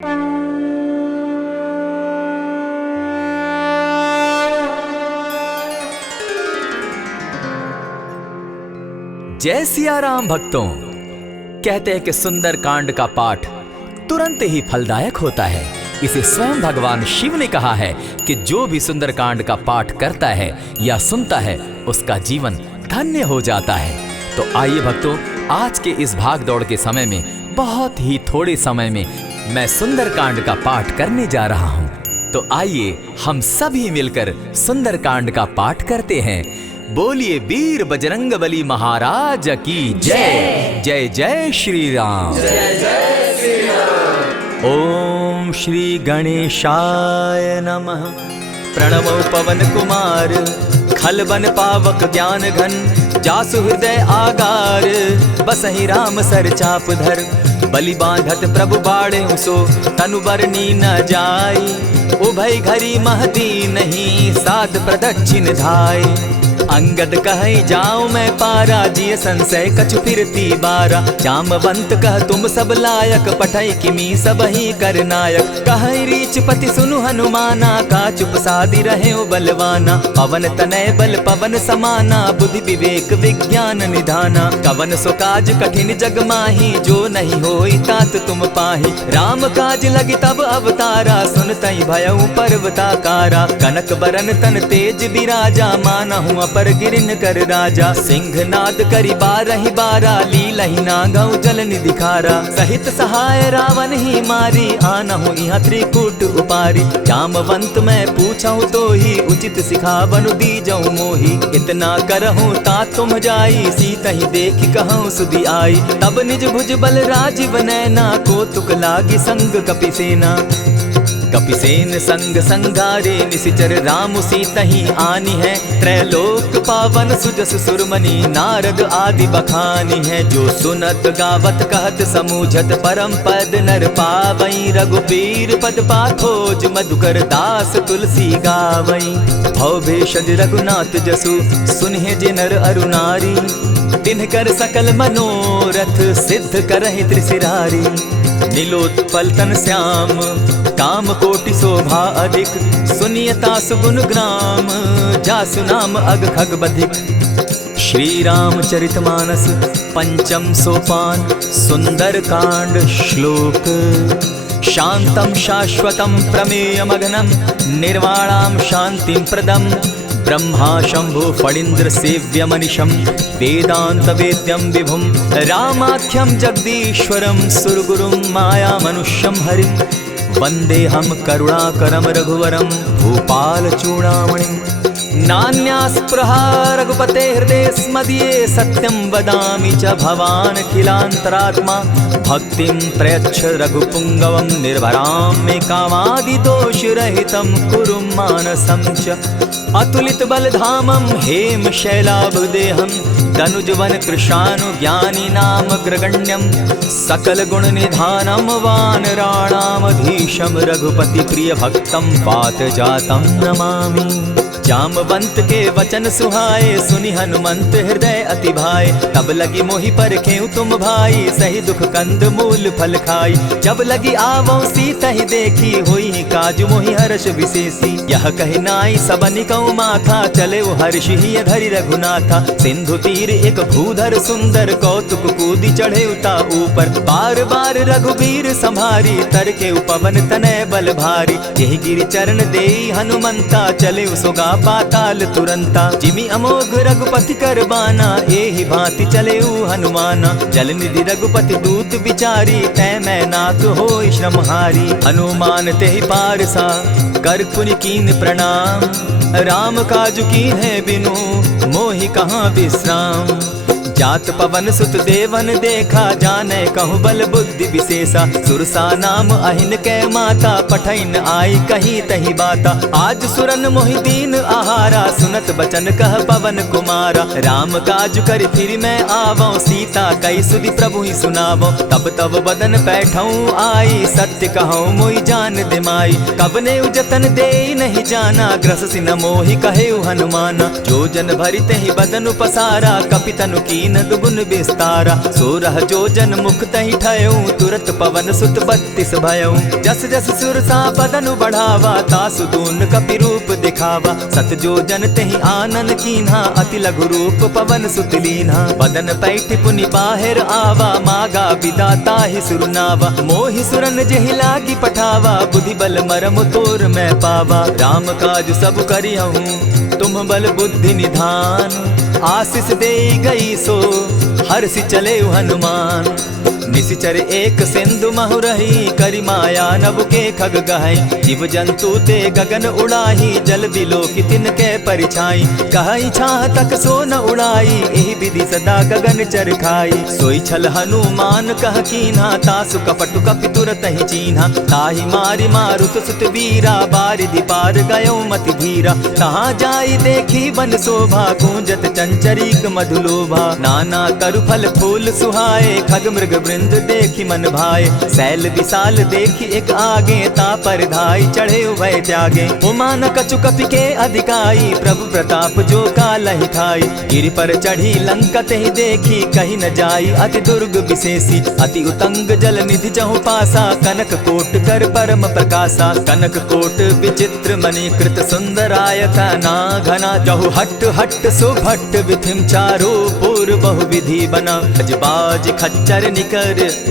जय सिया राम भक्तों। कहते हैं कि सुंदर कांड का पाठ तुरंत ही फलदायक होता है। इसे स्वयं भगवान शिव ने कहा है कि जो भी सुंदर कांड का पाठ करता है या सुनता है उसका जीवन धन्य हो जाता है। तो आइए भक्तों, आज के इस भाग दौड़ के समय में बहुत ही थोड़े समय में मैं सुंदर कांड का पाठ करने जा रहा हूँ। तो आइए हम सभी मिलकर सुंदर कांड का पाठ करते हैं। बोलिए वीर बजरंगबली महाराज की जय। जय जय श्री राम। जय जय श्री राम। ओम श्री गणेशाय नमः। प्रणवो पवन कुमार, खलबन पावक ज्ञान घन, जासु हृदय आगार, बसहि राम सर चाप धर, बलि बांधत प्रभु बाड़े सो, तनु बरनी न जाई, उभय घरी महती नहीं, साध प्रदक्षिण धाय। अंगद कहे जाऊं मैं पारा, जिय संशय कछु फिरती बारा, जामवंत कह तुम सब लायक, पठै किमी सब ही कर नायक। कहे रीच पति सुनु हनुमाना, का चुप सादी रहे बलवाना, पवन तनय बल पवन समाना, बुद्धि विवेक विज्ञान निधाना। कवन सो काज कठिन जग माही, जो नहीं होई तात तुम पाही। राम काज लगी तब अवतारा, सुनतई भयउ पर्वताकारा। कनक बरन तन तेज बिराजा, मानहु पर गिरिन कर राजा। सिंहनाद करी बारहि बारा, लीलहि नागौ जल निधि खारा। सहित सहाय रावण ही मारी, आनहु इहाँ त्रिकूट उपारी। जामवंत मैं पूछऊं तो ही, उचित सिखावनु दीजऊं मोही। इतना करहूं ता तुम जाई, सीतहि देखि कहूं सुधि आई। तब निज भुज बल राजीव नैना, को तुक लागी संग कपिसेना। कपिसेन संग संगारे, निशिचर राम सीतहि आनी है। त्रैलोक पावन सुजस सुरमणि, नारद आदि बखानी है। जो सुनत गावत कहत समूझत, परम पद नर पावई। रघुबीर पद पाथोज, मधुकर दास तुलसी गावई। भव भेषज रघुनाथ जसु, सुनिहे जे नर अरु नारी। तिनकर सकल मनोरथ, सिद्ध करहि त्रिशिरारी। नीलोत्पल तन श्याम, काम कोटि शोभा अधिक। सुनियता सुगुण ग्राम, जासु नाम अग खग बधिक। श्री रामचरित मानस पंचम सोपान, सुंदर कांड श्लोक। शांतम शाश्वतम प्रमेयमघनम, निर्वाणाम शांतिम प्रदम। ब्रह्मा शंभु फणीन्द्र सेव्य मनिशम, वेदांत वेद्यम विभुम। रामाख्यम जगदीश्वरम, सुरगुरुम माया मनुष्यम हरिम। वंदे हम करुणाकरम रघुवरम, भूपाल चूड़ामणिम। नान्यास्पृहा रघुपते हृदय स्मदीये, सत्यं वदामि च भवान् खिलान्तरात्मा। भक्तिं प्रयच्छ रघुपुङ्गवं, निर्भरां मे कामादिदोषरहितं, कुरु मानसं च। अतुलित बलधामं हेम शैलाभदेहं, तनुजवन कृशानु ज्ञानी नाम ग्रगण्यं। सकल गुण निधानं वानराणामधीशं, रघुपति प्रिय भक्तं पात जातं नमामि। जामवंत के वचन सुहाए, सुनि हनुमंत हृदय अति भाए। तब लगी मोहि परखेउ तुम भाई, सही दुख कंद मूल फल खाई। जब लगी आवो सीतहि देखी, होई काज मोहि हर्ष विशेषी। यह कहि नाई सबनि कौ माथा, चले वो हर्षि धरि रघुनाथा। सिंधु तीर एक भूधर सुंदर, कौतुक कूदि चढ़े उता ऊपर। बार बार रघुबीर संभारी, तर के पवन तनय बल भारी। यही गिरि चरण देई हनुमंता, चले सोगा पाताल तुरंता। जिमि अमोघ रघुपति कर बाना, एहि भांति चले हनुमाना। जल निधि रघुपति दूत विचारी, तै मैं नाथ होई श्रमहारी। हनुमान तेहि पारसा, कर पुनि कीन प्रणाम। राम काज कीन है बिनु, मोहि कहाँ विश्राम। जात पवन सुत देवन देखा, जाने कहूँ बल बुद्धि विशेषा। सुरसा नाम अहिन कै माता, पठैन आई कहीं तही बाता। आज सुरन मोहि दीन आहारा, सुनत बचन कह पवन कुमारा। राम काज कर फिर मैं आवो, सीता कई सुधि प्रभु ही सुनावो। तब तब बदन बैठऊँ आई, सत्य कहूँ मोहि जान दिमाई। कबने उजतन दे नहीं जाना, ग्रस सिन मोहि कहे हनुमाना। जो जन भरित ही बदन पसारा, कपितनु की कीन दुगुन विस्तारा। 16 जोजन मुख तहि ठयऊ, तुरत पवन सुत 32 भयऊ। जस जस सुरसा बदनु बढ़ावा, तासु दून कपि रूप दिखावा। 7 जोजन तेहि आनन कीन्हा, अति लघु रूप पवन सुत लीन्हा। बदन पैठ पुनि बाहिर आवा, मागा बिदा ताहि सुरनावा। मोहि सुरन जेहि लागी पठावा, बुद्धि बल मरम तोर मैं पावा। राम काज सब करिहूँ तुम बल बुद्धि निधान, आशीष दे गई सो हर्षि चले हनुमान। निशिचर एक सिंधु महु रही, करि माया नभ के खग गहई। जीव जंतु ते गगन उड़ाही, जल बिलो की तिनके परिछाई। कहई छाह तक सो न उड़ाई, एहि विधि सदा गगन चर खाई। सोई छल हनुमान कह कीन्हा, तासु कपटु कपि तुरत ही चीन्हा। ताहि मारि मारुत सुत वीरा, बारिधि पार गयो मति धीरा। तहाँ जाई देखी बन शोभा, गूंजत चंचरीक मधुलोभा। नाना तरु फल फूल सुहाए, खग मृग वृंद देखी मन भाए। शैल विशाल देखी एक आगे, ता पर धाई चढ़े उभय त्यागे। उमान कछु कपि के अधिकाई, प्रभु प्रताप जो कालहि खाई। गिरि पर चढ़ी लंका तेहि देखी, कहीं न जाई अति दुर्ग विशेषी। अति उतंग जल निधि चहु पासा, कनक कोट कर परम प्रकाशा। कनक कोट विचित्र मणि कृत सुंदरायत ना घना। जहु हट हट सुभट विधिम चारो पूर बहु विधि बना। अजबाज खच्चर निकर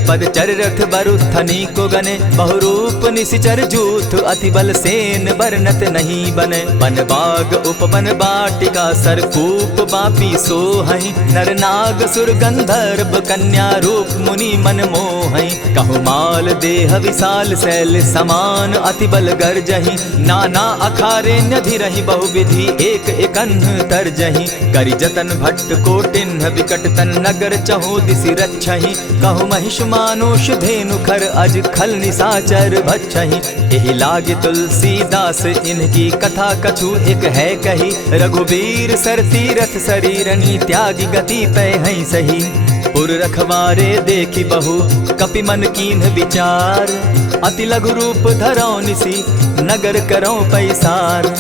पदचर रथ बरुथनी को गने। बहुरूप निशिचर जूथ, अति बल सेन बरनत नहीं बने। बन बाग उपवन बाटिका, सरकूप बापी सोहई। नर नाग सुर गंधर्व कन्या रूप, मुनि मन मोहई। कहु माल देह विशाल शैल समान, अति बल गर्जही। नाना अखारे न्यधिरहि बहुविधि, एक एकन्ह तरजही। करि जतन भट्ट कोटिन्ह, विकट तन नगर चहु दिसि रक्षहि। कहु महिष मानुष धेनु खर, अज खल निशाचर भक्षहि। एहि लागे तुलसीदास, इनकी कथा कछु एक है कही। रघुबीर सर तीरथ शरीरनी, त्यागी गति पै हई सही। पुर रखवारे देखी बहु, कपि मन कीन्ह विचार। अति लघु रूप धरौ निसी, नगर करौ पैसार।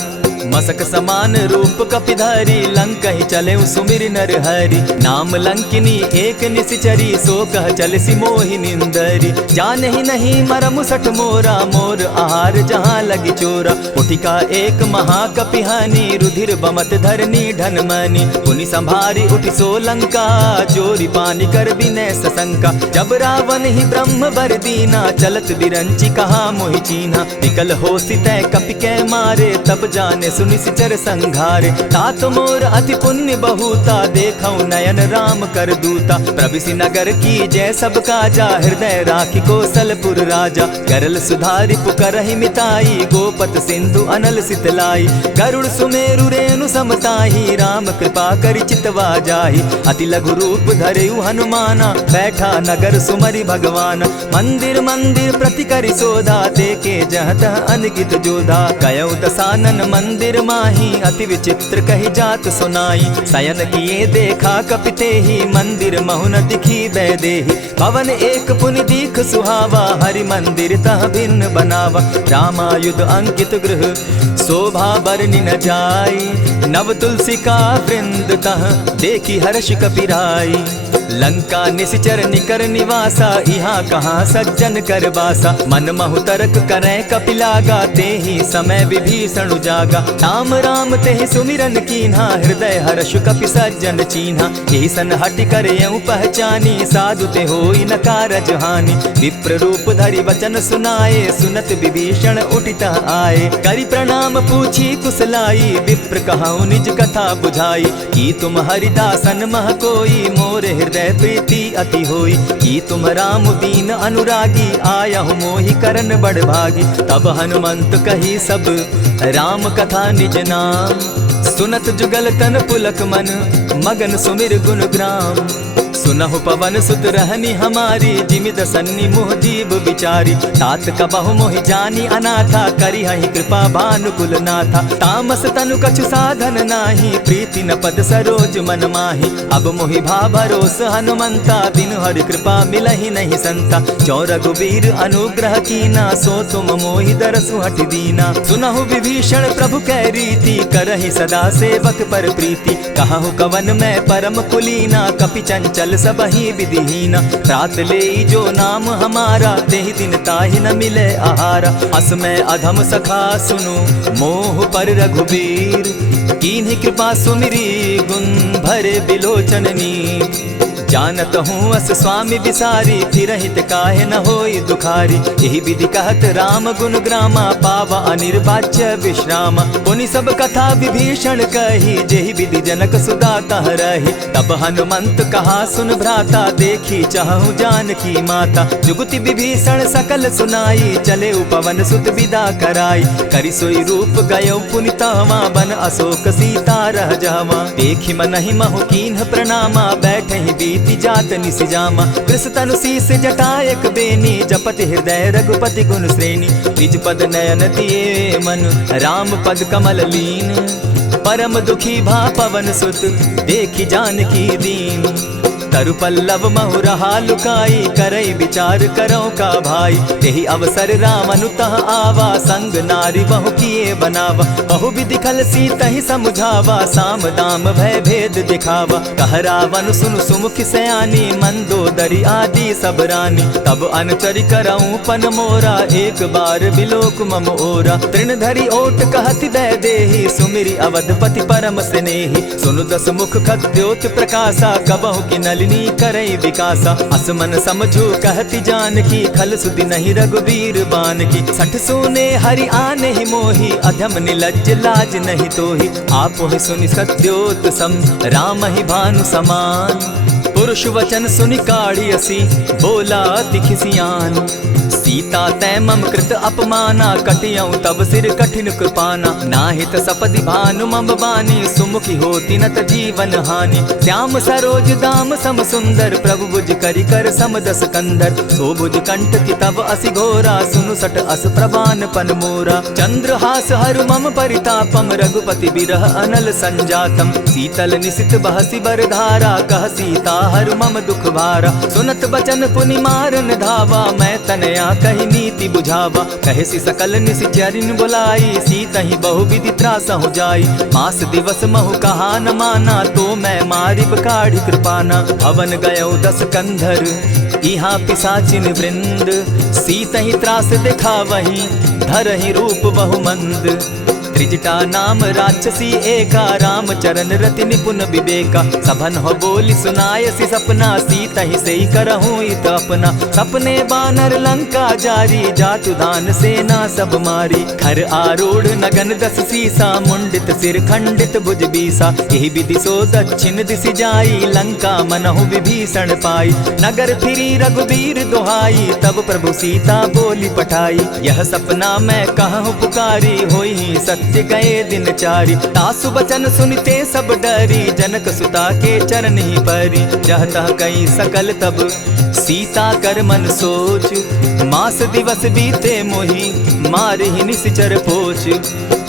मसक समान रूप कपिधारी, लंकहि चले सुमिर नर हरि। नाम लंकिनी एक निशिचरी, सो कह चलसि मोहि निंदरी। जानहि नहीं मरमु सठ मोरा, मोर आहार जहाँ लगी चोरा। उठिका एक महाकपिहानी, रुधिर बमत धरनी ढन मनी। पुनि संभारी उठि सो लंका, चोरी पानी कर बिनै सशंका। जब रावण ही ब्रह्म बर दीना, चलत बिरंची कहा मोहि चीन्हा। निकल होसि तै कपि कै मारे, तब जाने सुनिशिचर संघारे। तात मोर अति पुण्य बहुता, देखौ नयन राम कर दूता। प्रविशि नगर की जय सब काजा, हृदय राखी कौशलपुर राजा। गरल सुधारि पुकरहि मिताई, गोपत सिंधु अनल सितलाई। गरुड़ सुमेरु रेणु समताही, राम कृपा करि चितवा जाहि। अति लघु रूप धरेउ हनुमाना, बैठा नगर सुमरि भगवान। मंदिर मंदिर प्रति करि सोधा, देखे जहाँ तह अनगित जोधा। कयौ दसानन मंदिर माही, अति विचित्र कही जात सुनाई। शयन किए देखा कपिते ही, मंदिर महु न दिखी बैदेही। भवन एक पुनि दीख सुहावा, हरि मंदिर तह भिन्न बनावा। रामायुध अंकित गृह, शोभा बरनि न जाई। नव तुलसी का वृंद तह, देखी हर्ष कपिराई। लंका निशिचर निकर निवासा, यहाँ कहाँ सज्जन कर बासा। मन महु तरक करै कपिलागा, तेहि समय विभीषण जागा। राम राम तेहि सुमिरन कीन्हा, हृदय हर्ष कपि सज्जन चीन्हा। एहि सन हटि करयउ पहचानी, साधु ते होई न कारज हानि। विप्र रूप धरि वचन सुनाए, सुनत विभीषण उठितः आए। करि प्रणाम पूछी कुशलाई, विप्र कहौ निज कथा बुझाई। कि तुम हरिदासन मह कोई, मोरे हृदय प्रीति अति होई। कि तुम राम दीन अनुरागी, आयहु मोहि करन बड़ भागी। तब हनुमंत कही सब राम कथा निज नाम। सुनत जुगल तन पुलक मन, मगन सुमिर गुण ग्राम। सुनहु पवन सुत रहनी हमारी, जिमिद सन्नी मुह जीव विचारी। तात कबहु मोहि जानी अनाथा, करी हहि कृपा भानुकुल नाथा। तामस तनु कछु साधन नाही, प्रीति न पद सरोज मन माही। अब मोहि भा भरोस हनुमंता, बिनु हरि कृपा मिलहि नहीं संता। जो रघुबीर अनुग्रह कीना, सो तुम मोहि दरसु हठि दीना। सुनहु विभीषण प्रभु कै रीति, करहि सदा सेवक पर प्रीति। कहु कवन मैं परम कुलीना, कपि चंचल सबहि विधिहीना। रात ले जो नाम हमारा, तेहि दिन ताहि न मिले आहारा। अस मैं अधम सखा सुनु, मोह पर रघुबीर। कीन्ही कृपा सुमिरी, गुण भरे बिलोचन नीर। जानत हूँ अस स्वामी बिसारी, फिरहित काहे न होई दुखारी। यही विधि कहत राम गुण ग्रामा, पावा अनिर्वाच्य विश्रामा। पुनि सब कथा विभीषण कही, जेहि विधि जनक सुता तह रही। तब हनुमंत कहा सुन भ्राता, देखी चाहूँ जानकी माता। जुगति विभीषण सकल सुनाई, चले पवन सुत विदा कराई। करि सोई रूप गयो पुनि तहवा, बन अशोक सीता रह जावा। देखी मनहि महु कीन्ह प्रणामा, बैठहि बीति जात निसिजामा। कृष तनु शीस जटायक बेनी, जपति हृदय रघुपति गुण श्रेणी। निज पद नयन दिए मन, राम पद कमल लीन। परम दुखी भा पवन सुत, देखी जानकी दीन। तरु पल्लव महु रहा लुकाई, करई विचार करो का भाई। यही अवसर राम अनुतः आवा, संग नारी बहु किए बनावा। बहु विधि खल सीतहि समुझावा, साम दाम भय भेद दिखावा। कह रावण सुन सुमुख सयानी, मंदोदरी आदि सब रानी। तब अनुचरि करऊं पन मोरा, एक बार बिलोक मम ओरा। तृण धरि ओट कहति वैदेही, सुमिरि अवधपति परम स्नेही। सुनु दस मुख खद्योत प्रकाशा, कबहु की नलिनी करई विकासा। असमन समझो कहति जानकी, खल सुधि नहीं रघुबीर बान की। सठ सोने हरि आने ही मोही, अधम निलज्ज लाज नहीं तोही। आप ही सुनि सत्योत सम, राम ही भानु समान। पुरुष वचन सुनि काढ़ी असी, बोला अति खिसियान। सीता तै मम कृत अपमाना, कटियऊ तब सिर कठिन कृपाना। नाहित सपदि भानु मम बानी, सुमुखी होती न त जीवन हानि। श्याम सरोज दाम सम सुंदर, प्रभु भुज करि कर सम दस कंधर। सो भुज कंठ की तब असि घोरा, सुनु सट अस प्रवान पन मोरा। चंद्रहास हरु मम परितापम, रघुपति बिरह अनल संजातम। शीतल निशित बहसी बरधारा, कह सीता हरु मम दुख भारा। सुनत बचन पुनि मारन धावा, मैं तनया कही नीति बुझावा। कहसी सकल निश्चरिन बुलाई, सीतहि बहु विधि त्रास हो जाई। मास दिवस महु कहा न माना, तो मैं मारिब काढ़ी कृपाना। भवन गयो दस कंधर, इहाँ पिशाचिन वृंद। सीतहि त्रास दिखावहि, धरहि रूप बहु मंद। त्रिजटा नाम राक्षसी एका, राम चरण रति निपुण विवेका। सभन हो बोली सुनायसी सपना, सीतहि सेई करहूँ इत अपना। सपने बानर लंका जारी, जातु दान सेना सब मारी। खर आरूढ़ नगन दस सीसा, मुंडित सिर खंडित भुज बीसा। यही विधि सो दक्षिण दिशि जाई, लंका मनहु विभीषण पाई। नगर फिरी रघुबीर दुहाई, तब प्रभु सीता बोली पठाई। यह सपना मैं कहूँ पुकारी, होई सत्य गए दिन चारी। तासु बचन सुनते सब डरी, जनक सुता के चरण ही परी। जह तह कई सकल तब, सीता कर मन सोच। मास दिवस बीते मोही, मारहि निश्चर पोछ।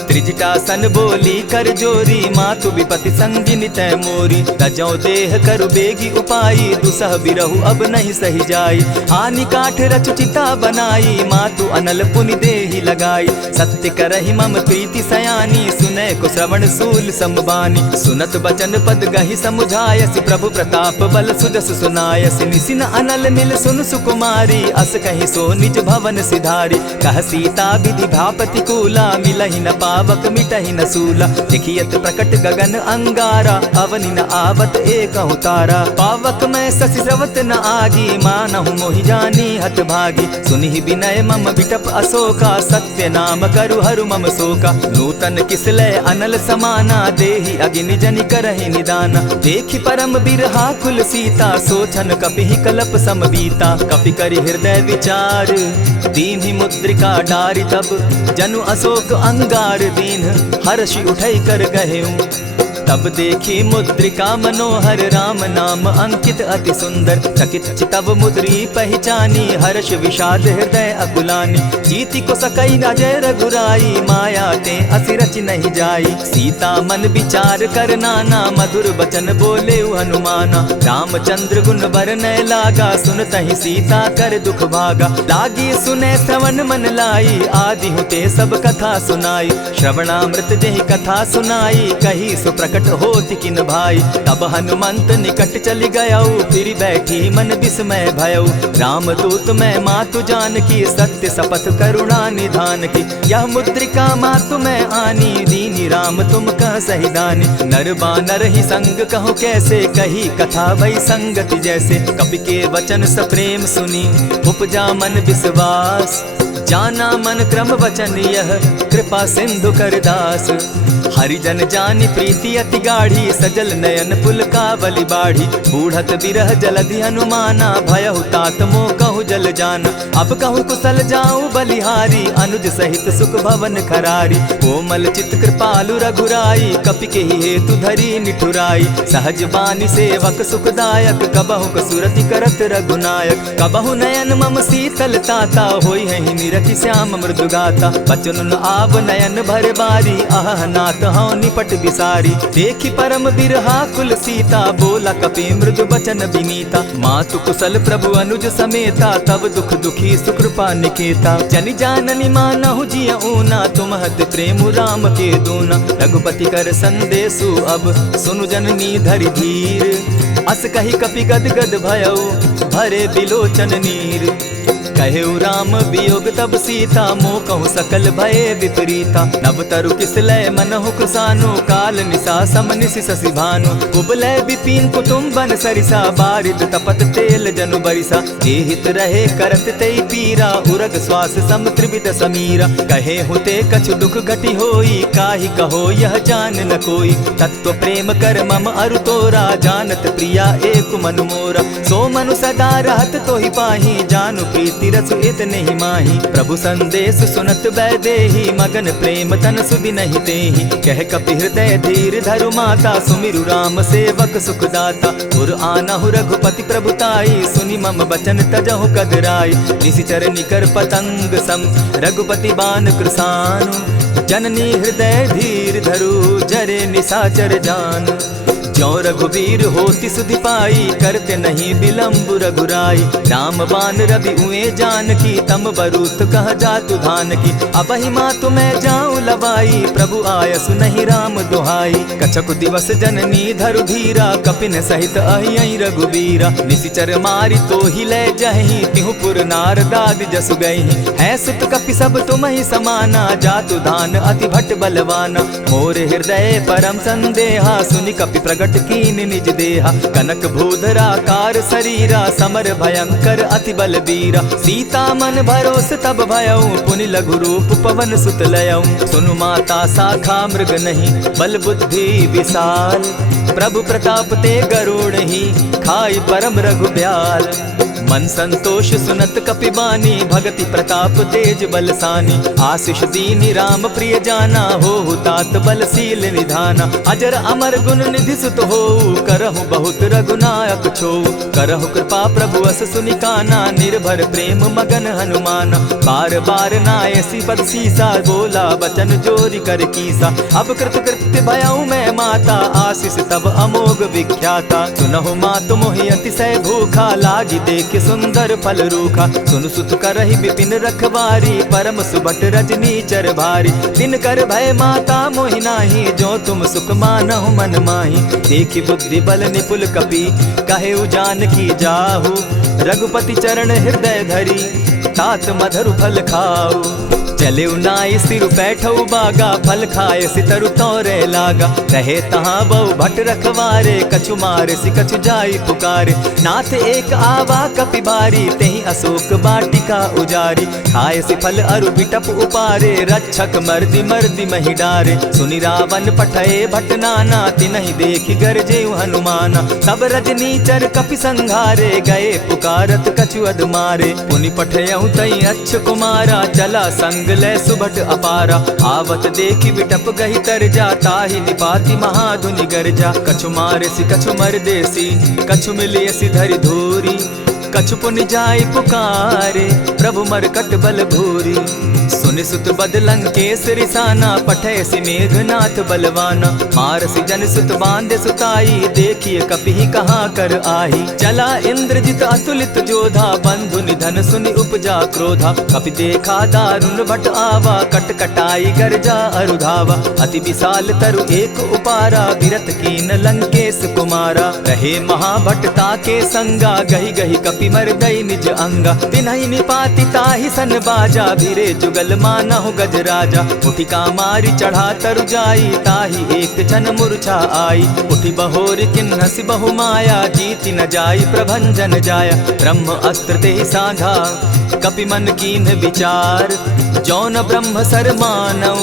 त्रिजटा सन बोली कर जोरी, मातु विपति संगिनी तै मोरी। तजौ देह करु बेगी उपाई, दुसह बिरहु अब नहीं सही जाई। आनि काठ रच चिता बनाई, मातु अनल पुनि देहि लगाई। सत्य करहि मम प्रीति सयानी, सुनै को श्रवण सूल समबानी। सुनत बचन पद गहि समुझायसि, प्रभु प्रताप बल सुजस सुनायसि। निसिन अनल मिल सुन सुकुमारी, अस कहि सो निज भवन सिधारी। कह सीता विधि भापति कूला, मिलहि न पावक मिटहि न सूला। देखियत प्रकट गगन अंगारा, अवनि न आवत एकहु तारा। पावक मैं शशि स्रवत न आगी, मानहु मोहि जानी हत भागी। सुनिहि विनय मम विटप अशोका, सत्य नाम करु हरु मम शोका। नूतन किसलय अनल समाना, देहि अगिनि जनि करहि निदाना। देखि परम बिरहा कुल सीता, सोचन कपिहि कलप सम बीता। कपि करि हृदय विचार, दीन्हि मुद्रिका डारि तब। जनु अशोक अंगार दीन, हर्षि उठै कर गहेऊँ। तब देखी मुद्रिका मनोहर राम नाम अंकित अति सुंदर। चकित चितव मुद्री पहचानी हर्ष विषाद हृदय अकुलानी। जीति को सकई न जय रघुराई माया ते असिरच नहीं जाई। सीता मन विचार कर नाना मधुर बचन बोले हनुमाना। रामचंद्र गुण बरनय लागा सुनतहि सीता कर दुख भागा। लागी सुने श्रवण मन लाई आदि हुते सब कथा सुनाई। श्रवणामृत जेहि कथा सुनाई कही सो प्रकट होति किन भाई। तब हनुमंत निकट चली गयऊ फिर बैठी मन विस्मय भयऊ। राम दूत मैं मातु जान की सत्य शपथ करुणा निधान की। यह मुद्रिका मातु मैं आनी दीनी राम तुम कह सही दानी। नर बानर ही संग कहो कैसे कही कथा भई संगति जैसे। कपि के वचन सप्रेम सुनी उपजा मन विश्वास। जाना मन क्रम वचन यह कृपा सिंधु कर दास। हरिजन जानि प्रीति अति गाढ़ी सजल नयन पुलकावली बाढ़ी। बूढ़त बिरह जलधि हनुमाना भयहु तात मोह कहु जल जाना। अब कहु कुशल जाऊं बलिहारी अनुज सहित सुख भवन खरारी। कोमल चित कृपालु रघुराई कपि के हेतु धरी निठुराई। सहज बानी सेवक सुखदायक कबहु कसुरति करत रघुनायक। कबहु नयन मम शीतल ताता होई है निरखि श्याम मृदु गाता। बचन आब नयन भर बारी आह नाथ हौ निपट बिसारी। देखी परम बिरहा कुल सीता बोला कपि मृदु बचन विनीता। मातु कुशल प्रभु अनुज समेता तब दुख दुखी सुकृपा निकेता। जनि जाननि मानहु जिय ऊना तुमहत प्रेम राम के दूना। रघुपति कर संदेशु अब सुनु जननी धरि धीर। अस कही कपि गद गद भयऊ भरे बिलोचन नीर। कहेउ राम वियोग तब सीता मोह कहु सकल भये विपरीता। नव तरु किसलय मनहु कृसानु काल निशा सम निशि शशि भानु। कुबलय विपिन कुटुम्बन सरिसा बारिद तपत तेल जनु बरिसा। जे हित रहे करत तेई पीरा उरग श्वास सम त्रिविध समीरा। कहे हुते कछु दुख घटी होई काहि कहो यह जान न कोई। तत्व प्रेम कर मम अरु तोरा जानत प्रिया एक मनु मोरा। सो मनु सदा रहत तोहि पाही जानु प्रीति रसु इतने ही माही। प्रभु संदेश सुनत बैदेही मगन प्रेम तन सुधि नहीं तेहि। कह कपि हृदय धीर धरु माता सुमिरु राम सेवक सुखदाता। उर आनहु रघुपति प्रभुताई सुनि मम बचन तजहु कदराई। निशिचर निकर पतंग सम रघुपति बान कृसानु। जननी हृदय धीर धरु जरे निशाचर जान। ज्यों रघुवीर होति सुधि पाई करते नहीं विलम्ब रघुराई। राम बान रवि उए जानकी तम बरूथ कह जातु धान की। अबहि मातु मैं जाऊं लवाई प्रभु आयसु नहीं राम दुहाई। कछक दिवस जननी धरु धीरा कपिन सहित अहियहि रघुवीरा। निशिचर मारि तो ही ले जहि तिहु पुर नारदादि जसु गई। है सुत कपि सब तुम ही समाना जातु धान अति भट बलवाना। मोर हृदय परम संदेहा सुनि कपि प्रगट कीन निज देहा। कनक भूधराकार शरीरा समर भयंकर अति बलबीरा। सीता मन भरोस तब भयऊ पुनि लघु रूप पवन सुत लयऊ। सुनु माता शाखा मृग नहीं बल बुद्धि विशाल। प्रभु प्रताप ते गरुड़ ही खाई परम रघु ब्याल। मन संतोष सुनत कपि बानी भगति प्रताप तेज बलसानी। आशीष दीनी राम प्रिय जाना हो तात बलशील निधाना। अजर अमर गुण निधि सुत हो करहु बहुत रघुनायक छो। करहु कृपा प्रभु अस सुनि काना निर्भर प्रेम मगन हनुमाना। बार बार नायसी पद सीसा बोला बचन जोरी कर कीसा। अब कृत कृत्य भयऊ मैं माता आशीष तब अमोघ विख्याता। सुनहु मातु मोहि अतिशय भूखा लागी देख सुंदर फल रूखा। सुन सुत करहि विपिन रखवारी परम सुबट रजनी चर भारी। दिन कर भय माता मोहि नाही जो तुम सुख मानहु मन माही। देखी बुद्धि बल निपुल कपि कहेउ जानकी जाहु। रघुपति चरण हृदय धरी तात मधुर फल खाऊ। चले नाई सिर बैठऊ बागा फल खाए सितरु तोरे लागा। रहे तहाँ बहु भट रखवारे कछु मारे सि कछु जाई पुकारे। नाथ एक आवा कपि बारी तेहि अशोक बाटिका उजारी। खाए से फल अरु बिटप उपारे, रक्षक मर्दी मर्दी मही डारे। सुनि रावण पठये भट नाना, तिनहि देखि गरजे हनुमाना। सब रजनीचर कपि संघारे, गए पुकारत कछु अध मारे। पुनि पठयहु तई अच्छ कुमारा, चला संग लै सुभट अपारा। आवत देखि बिटप गहि तरजा, ताहि निपाति महाधुनि गरजा। कछु मारेसि कछु मरदेसी, कछु मिलियसि धरि धूरी। कछु पुनि जाय पुकारे, प्रभु मरकट बल भूरी। सुनि सुत बद लंकेश रिसाना, पठयसि मेघनाथ बलवाना। मारसि जन सुत बांधे सुताई, देखिए कपि कहाँ कर आही। चला इंद्रजित अतुलित जोधा, बंधु निधन सुनि उपजा क्रोधा। कपि देखा दारुण भट आवा, कट कटाई गरजा अरुधावा। अति विशाल तरु एक उपारा, विरत कीन लंकेश कुमारा। रहे महाभट ताके संगा, गही गही कपि मरदई निज अंगा। तिन्हि निपाति ताहि सन बाजा, भिरे जुगल मानहु गजराजा। उठिका मारी चढ़ा तरु जाई, ताहि एक क्षण मूर्छा आई। उठि बहोर किन्हसि बहु माया, जीति न जाई प्रभंजन जाया। ब्रह्म अस्त्र तेहि साधा, कपि मन कीन्ह विचार। जौन ब्रह्म सर मानौ,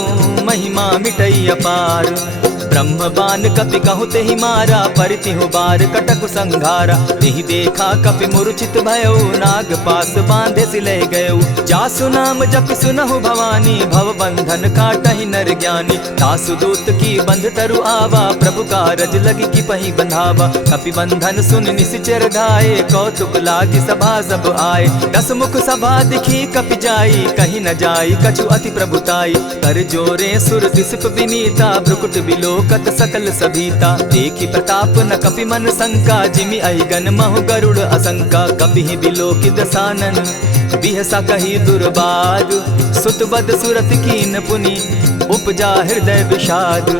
महिमा मिटई अपार। ब्रह्म बान कपि कहु तेहि मारा, परितिहु बार कटक संघारा। तेहि देखा कपि मूर्छित भयो, नाग पास बांधे सिले गयो। जासु नाम जपि सुनहु भवानी, भव बंधन काटहि नर ज्ञानी। तासु दूत की बंध तरु आवा, प्रभु कारज लगी कि पहि बंधावा। कपि बंधन सुन निश्चर धाये, कौतुक लागी सभा सब आए। दस मुख सभा दिखी कपि जाई, कहीं न जाई कछु अति प्रभुताई। कर जोरे सुर दिसप विनीता, भ्रुकुट बिलोकत सकल सभीता। देखि प्रताप न कपि मन शंका, जिमि अहिगन महु गरुड़ असंका। कपि बिलोकि दसानन, बिहसा कही दुर्बाद। सुत बद सुरत कीन पुनि, उपजा हृदय विषाद।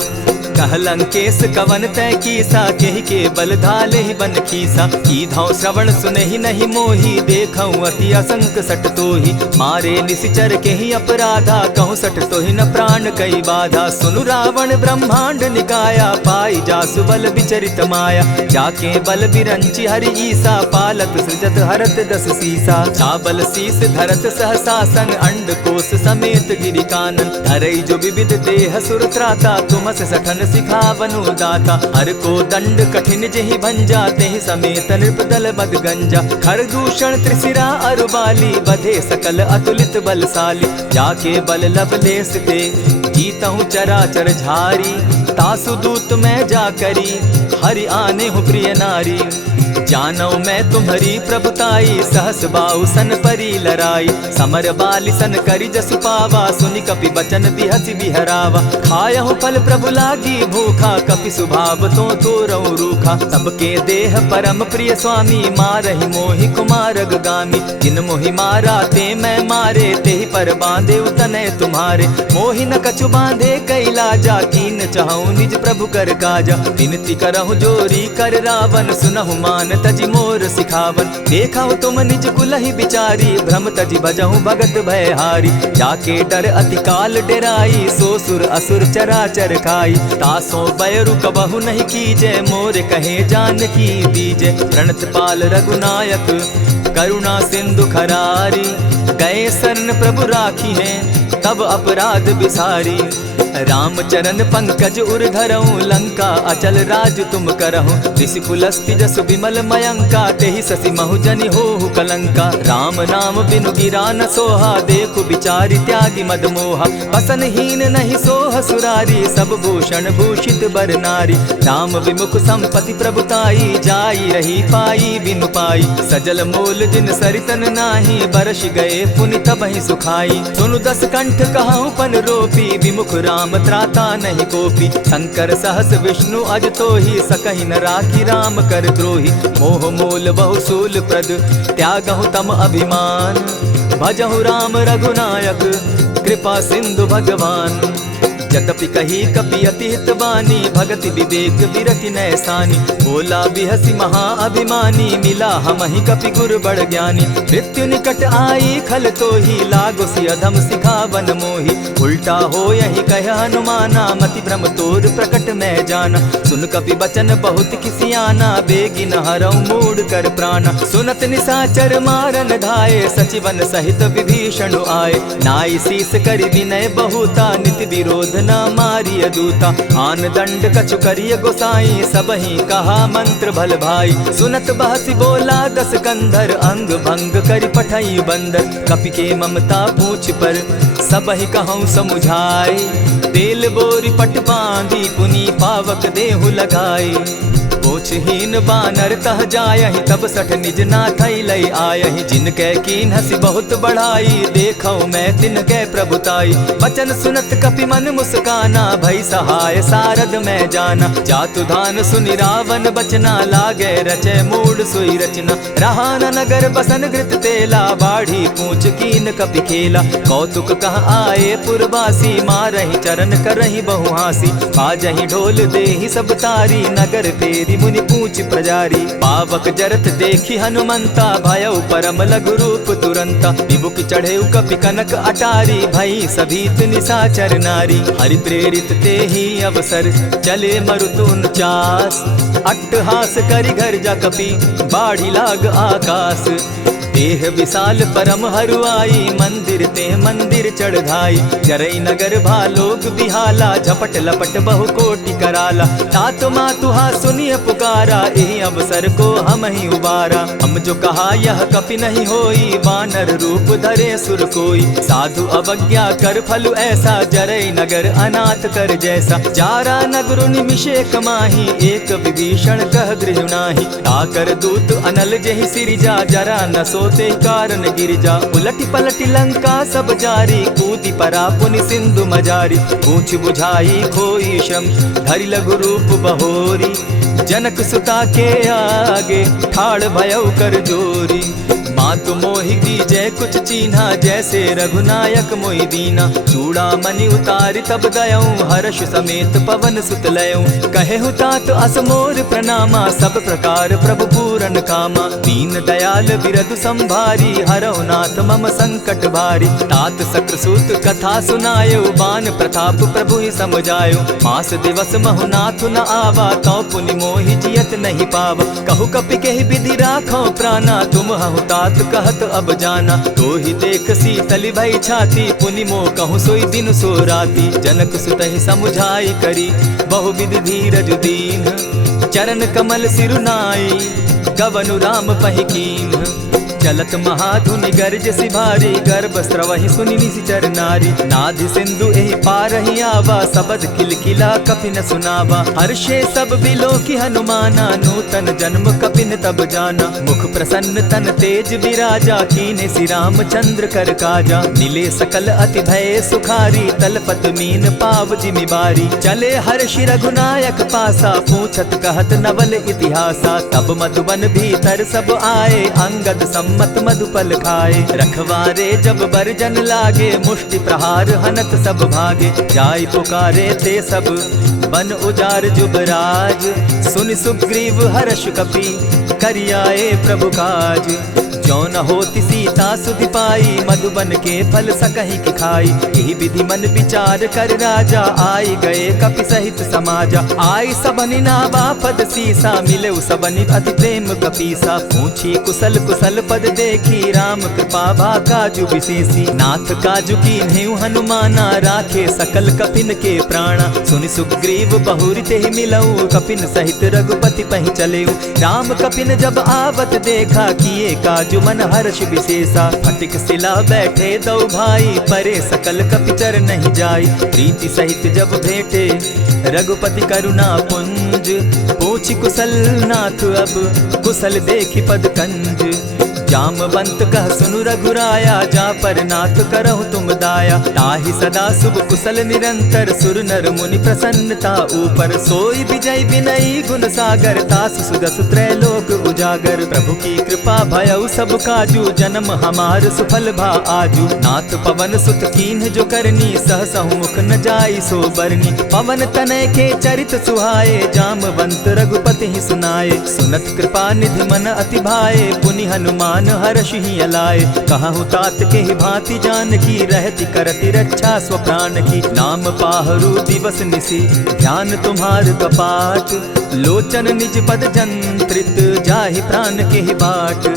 कह लंकेश कवन तै कीसा, केहि के बल धाले ही बन खीसा। कीधौ श्रवण सुनहि नहीं मोही, देखऊं अति असंक सट तोही। मारे निशिचर केहि अपराधा, कहूँ सट तोहि न प्राण कई बाधा। सुनु रावण ब्रह्मांड निकाया, पाई जासु बल विचरित माया। जाके बल बिरंचि हरि ईसा, पालत सृजत हरत दस सीसा। चाबल शीस धरत सहसासन, अंड कोश समेत गिरि कानन। धरई जो विविध देह सुर त्राता, तुमस सठन सिखावनु दाता। हर को दंड कठिन जेहि भंजा, तेहि समेत नृपदल बद गंजा। खर दूषण त्रिशिरा अरुबाली, बधे सकल अतुलित बलशाली। जाके बल लवलेस ते, जीतहु चराचर झारी। तासु दूत मैं जा करी, हरि आने हूँ प्रिय नारी। जानौ मैं तुम्हारी प्रभुताई, सहस बाहु सन परी लराई। समर बाली सन करी जसु पावा, सुनि कपि बचन बिहसि बिहरावा। खायहु फल प्रभु लागी भूखा, कपि सुभाव तो तोरऊ रूखा। सबके देह परम प्रिय स्वामी, मारहि मोहि कुमारग गामी। जिन मोहि मारा ते मैं मारे, तेहि पर बांधे उतने तुम्हारे। मोहि न कछु बांधे कैलाजा, कीन चहु निज प्रभु कर काजा। विनती करहु जोरी कर रावण, सुनहु मान तजि मोर सिखावन। देखा तुम निज कुलहि बिचारी, भ्रम तजि भजहु भगत भयहारी। जाके डर अति काल डेराई, सो सुर असुर चराचर खाई। तासो बैरु कबहु नहीं कीजे, मोर कहे जानकी दीजे। प्रणत पाल रघुनायक, करुणा सिंधु खरारी। गए शरण प्रभु राखी हैं, तब अपराध बिसारी। रामचरण पंकज उर धरऊं, लंका अचल राज तुम करहूं। ऋषि पुलस्ति जसु विमल मयंका, तेहि ससि महु जनि होहु कलंका। राम नाम बिनु गिरा न सोहा, देखु बिचारी त्यागी मद मोहा। बसन हीन नहीं सोह सुरारी, सब भूषण भूषित बर नारी। राम विमुख संपति प्रभुताई, जाई रही पाई बिनु पाई। सजल मोल जिन सरितन नाही, बरस गए पुनि तबहि सुखाई। सुनु दस कंठ कहूँ पन रोपी, विमुख राम त्राता नहीं कोपी। शंकर सहस विष्णु अज तोहि, सकहि न राखी राम कर द्रोही। मोह मूल बहु सूल प्रद, त्यागहु तम अभिमान। भजहु राम रघुनायक, कृपा सिंधु भगवान। यद्यपि कही कपि अति हित बानी, भगति विवेक विरति नैसानी। बोला बिहसी महा अभिमानी, मिला हमहि कपि गुर बड़ ज्ञानी। मृत्यु निकट आई खल तो ही, लागो सि अधम सिखावन मोही। उल्टा हो यही कह हनुमाना, मति भ्रम तोर प्रकट मैं जाना। सुन कपि बचन बहुत किसियाना, बेगिन हरऊ मूड कर प्राणा। सुनत निशाचर मारन धाये, सचिवन सहित विभीषण आए। नाई शीस करि विनय बहुता, नित विरोध न मारिय दूता। आन दंड कछु करिय गोसाई, सबहि कहा मंत्र भल भाई। सुनत बहसी बोला दस कंधर, अंग भंग करि पठई बंदर। कपि के ममता पूछ पर, सबहि कहूँ समुझाई। तेल बोरी पट बांधी, पुनि पावक देहु लगाई। पूछहीन बानर तह जायहि, तब सठ निज नाथई लई आयहि। जिनके कीन हसी बहुत बढ़ाई, देखौ मैं तिनके प्रभुताई। बचन सुनत कपि मन मुस्काना, भई सहाय सारद मैं जाना। जातु धान सुनि रावण बचना, लागे रचे मूड सोई रचना। रहा न नगर बसन घृत तेला, बाढ़ी पूछ कीन कपि खेला। कौतुक कह आए पुरवासी, मारहि चरण करहि बहुहासी। बाजहि ढोल देहि सब तारी, नगर तेरी मुनि पूछ प्रजारी। पावक जरत देखी हनुमंता, भयउ परम लघु रूप तुरंता। विमुख चढ़े कपि कनक अटारी, भई सभीत निशाचर नारी। हरि प्रेरित ते ही अवसर, चले मरुतुन चास। अट्टहास करि घर जा कपि, बाढ़ी लाग आकाश। देह विशाल परम हरुआई, मंदिर ते मंदिर चढ़ाई। जरई नगर भालोग बिहाला, झपट लपट बहु कोटि कराला। तात मातुहा सुनिय पुकारा, एहि अवसर को हम ही उबारा। हम जो कहा यह कपि नहीं होई, वानर रूप धरे सुर कोई। साधु अवज्ञा कर फल ऐसा, जरई नगर अनाथ कर जैसा। जारा नगर निमिषे कमाही, एक विभीषण कह गृह नाही। ताकर दूत अनल जेहि सिरिजा, जरा न सोते कारण गिरिजा। उलटि पलटि लंका सब जारी, कूदी परा पुनि सिंधु मजारी। पूछ बुझाई खोई श्रम, धरि लघु रूप बहोरी। जनक सुता के आगे, ठाड़ भयउ कर जोरी। मातु मोहि दीजै कुछ चीन्हा, जैसे रघुनायक मोहि दीना। चूड़ामणि उतारि तब गयऊँ, हर्ष समेत पवन सुत लयऊँ। कहेहु तात असमोर प्रणामा, सब प्रकार प्रभु पूरन कामा। दीन दयाल बिरदु संभारी, हरौ नाथ मम संकट भारी। तात सक्रसूत कथा सुनायो, बान प्रताप प्रभु ही समझायो। मास दिवस महु नाथ न आवा, तौ पुनि मोहि जियत नहीं पावा। कहु कपि केहि विधि राखो प्राणा, तुम हहु तात कहत अब जाना। तो ही देख शीतल भई छाती, पुनि मो कहूँ सोई दिन सो राती। जनक सुतहि समुझाई करी, बहु विधि धीरज दीन। चरण कमल सिरुनाई, गवनु राम पहि कीन। चलत महाधुनि गर्ज सिभारी, गर्भ स्रवहि सुनि निशिचर नारी। नाधि सिंधु एहि पारहि आवा, सबद किलकिला कपि न सुनावा। हर्षे सब बिलोकि हनुमाना, नूतन जन्म कपिन तब जाना। मुख प्रसन्न तन तेज विराजा, कीने श्री रामचंद्र कर काजा। मिले सकल अति भय सुखारी, तलपत मीन पाव जिमि बारी। चले हर्षि रघुनायक पासा, पूछत कहत नवल इतिहासा। तब मधुबन भीतर सब आए, अंगद मत मधुपल खाए। रखवारे जब बरजन लागे, मुष्टि प्रहार हनत सब भागे। जाय पुकारे ते सब, बन उजार जुबराज। सुन सुग्रीव हर्ष कपि, करियाए प्रभु काज। जो न होती सीता सुधि पाई, मधुबन के फल सकहि की खाई। यही विधि मन विचार कर राजा, आई गए कपि सहित समाजा। आई सबनि नावा पद सीसा, मिले सबनि अति प्रेम कपीसा। पूछी कुशल कुशल पद देखी, राम कृपा भा काजु विशेषी। नाथ काजु कीन्हेउ हनुमाना, राखे सकल कपिन के प्राणा। सुनि सुग्रीव बहुरि तेहि मिलऊ, कपिन सहित रघुपति पहि चलेऊ। राम कपिन जब आवत देखा, किए काजु मन हर्ष विशेषा। फटिक सिला बैठे दो भाई, परे सकल कपिचर नहीं जाई। प्रीति सहित जब भेटे, रघुपति करुणा पुंज। पूछ कुशल नाथ अब, कुशल देखि पद कंज। जामवंत कह सुनु रघुराया, जा पर नाथ करहु तुम दाया। ताहि सदा शुभ कुशल निरंतर, सुर नर मुनि प्रसन्नता ऊपर। सोई विजय विनयी गुण सागर, तासु सुदसु त्रैलोक उजागर। प्रभु की कृपा भयउ सब काजू, जन्म हमार सुफल भा आजू। नाथ पवन सुत कीन्ह जो करनी, सहसहु मुख न जाई सो बरनी। पवन तनय के चरित सुहाए, जामवंत रघुपति ही सुनाए। सुनत कृपा निधि मन अति भाए, पुनि हनुमान हर्षि ही अलाए। कहु तात के ही भांति जानकी, रहति करति रक्षा स्व प्राण की। नाम पाहरु दिवस निसी, ध्यान तुम्हार कपाट। लोचन निज पद जंत्रित, जाहि प्राण के ही बाट।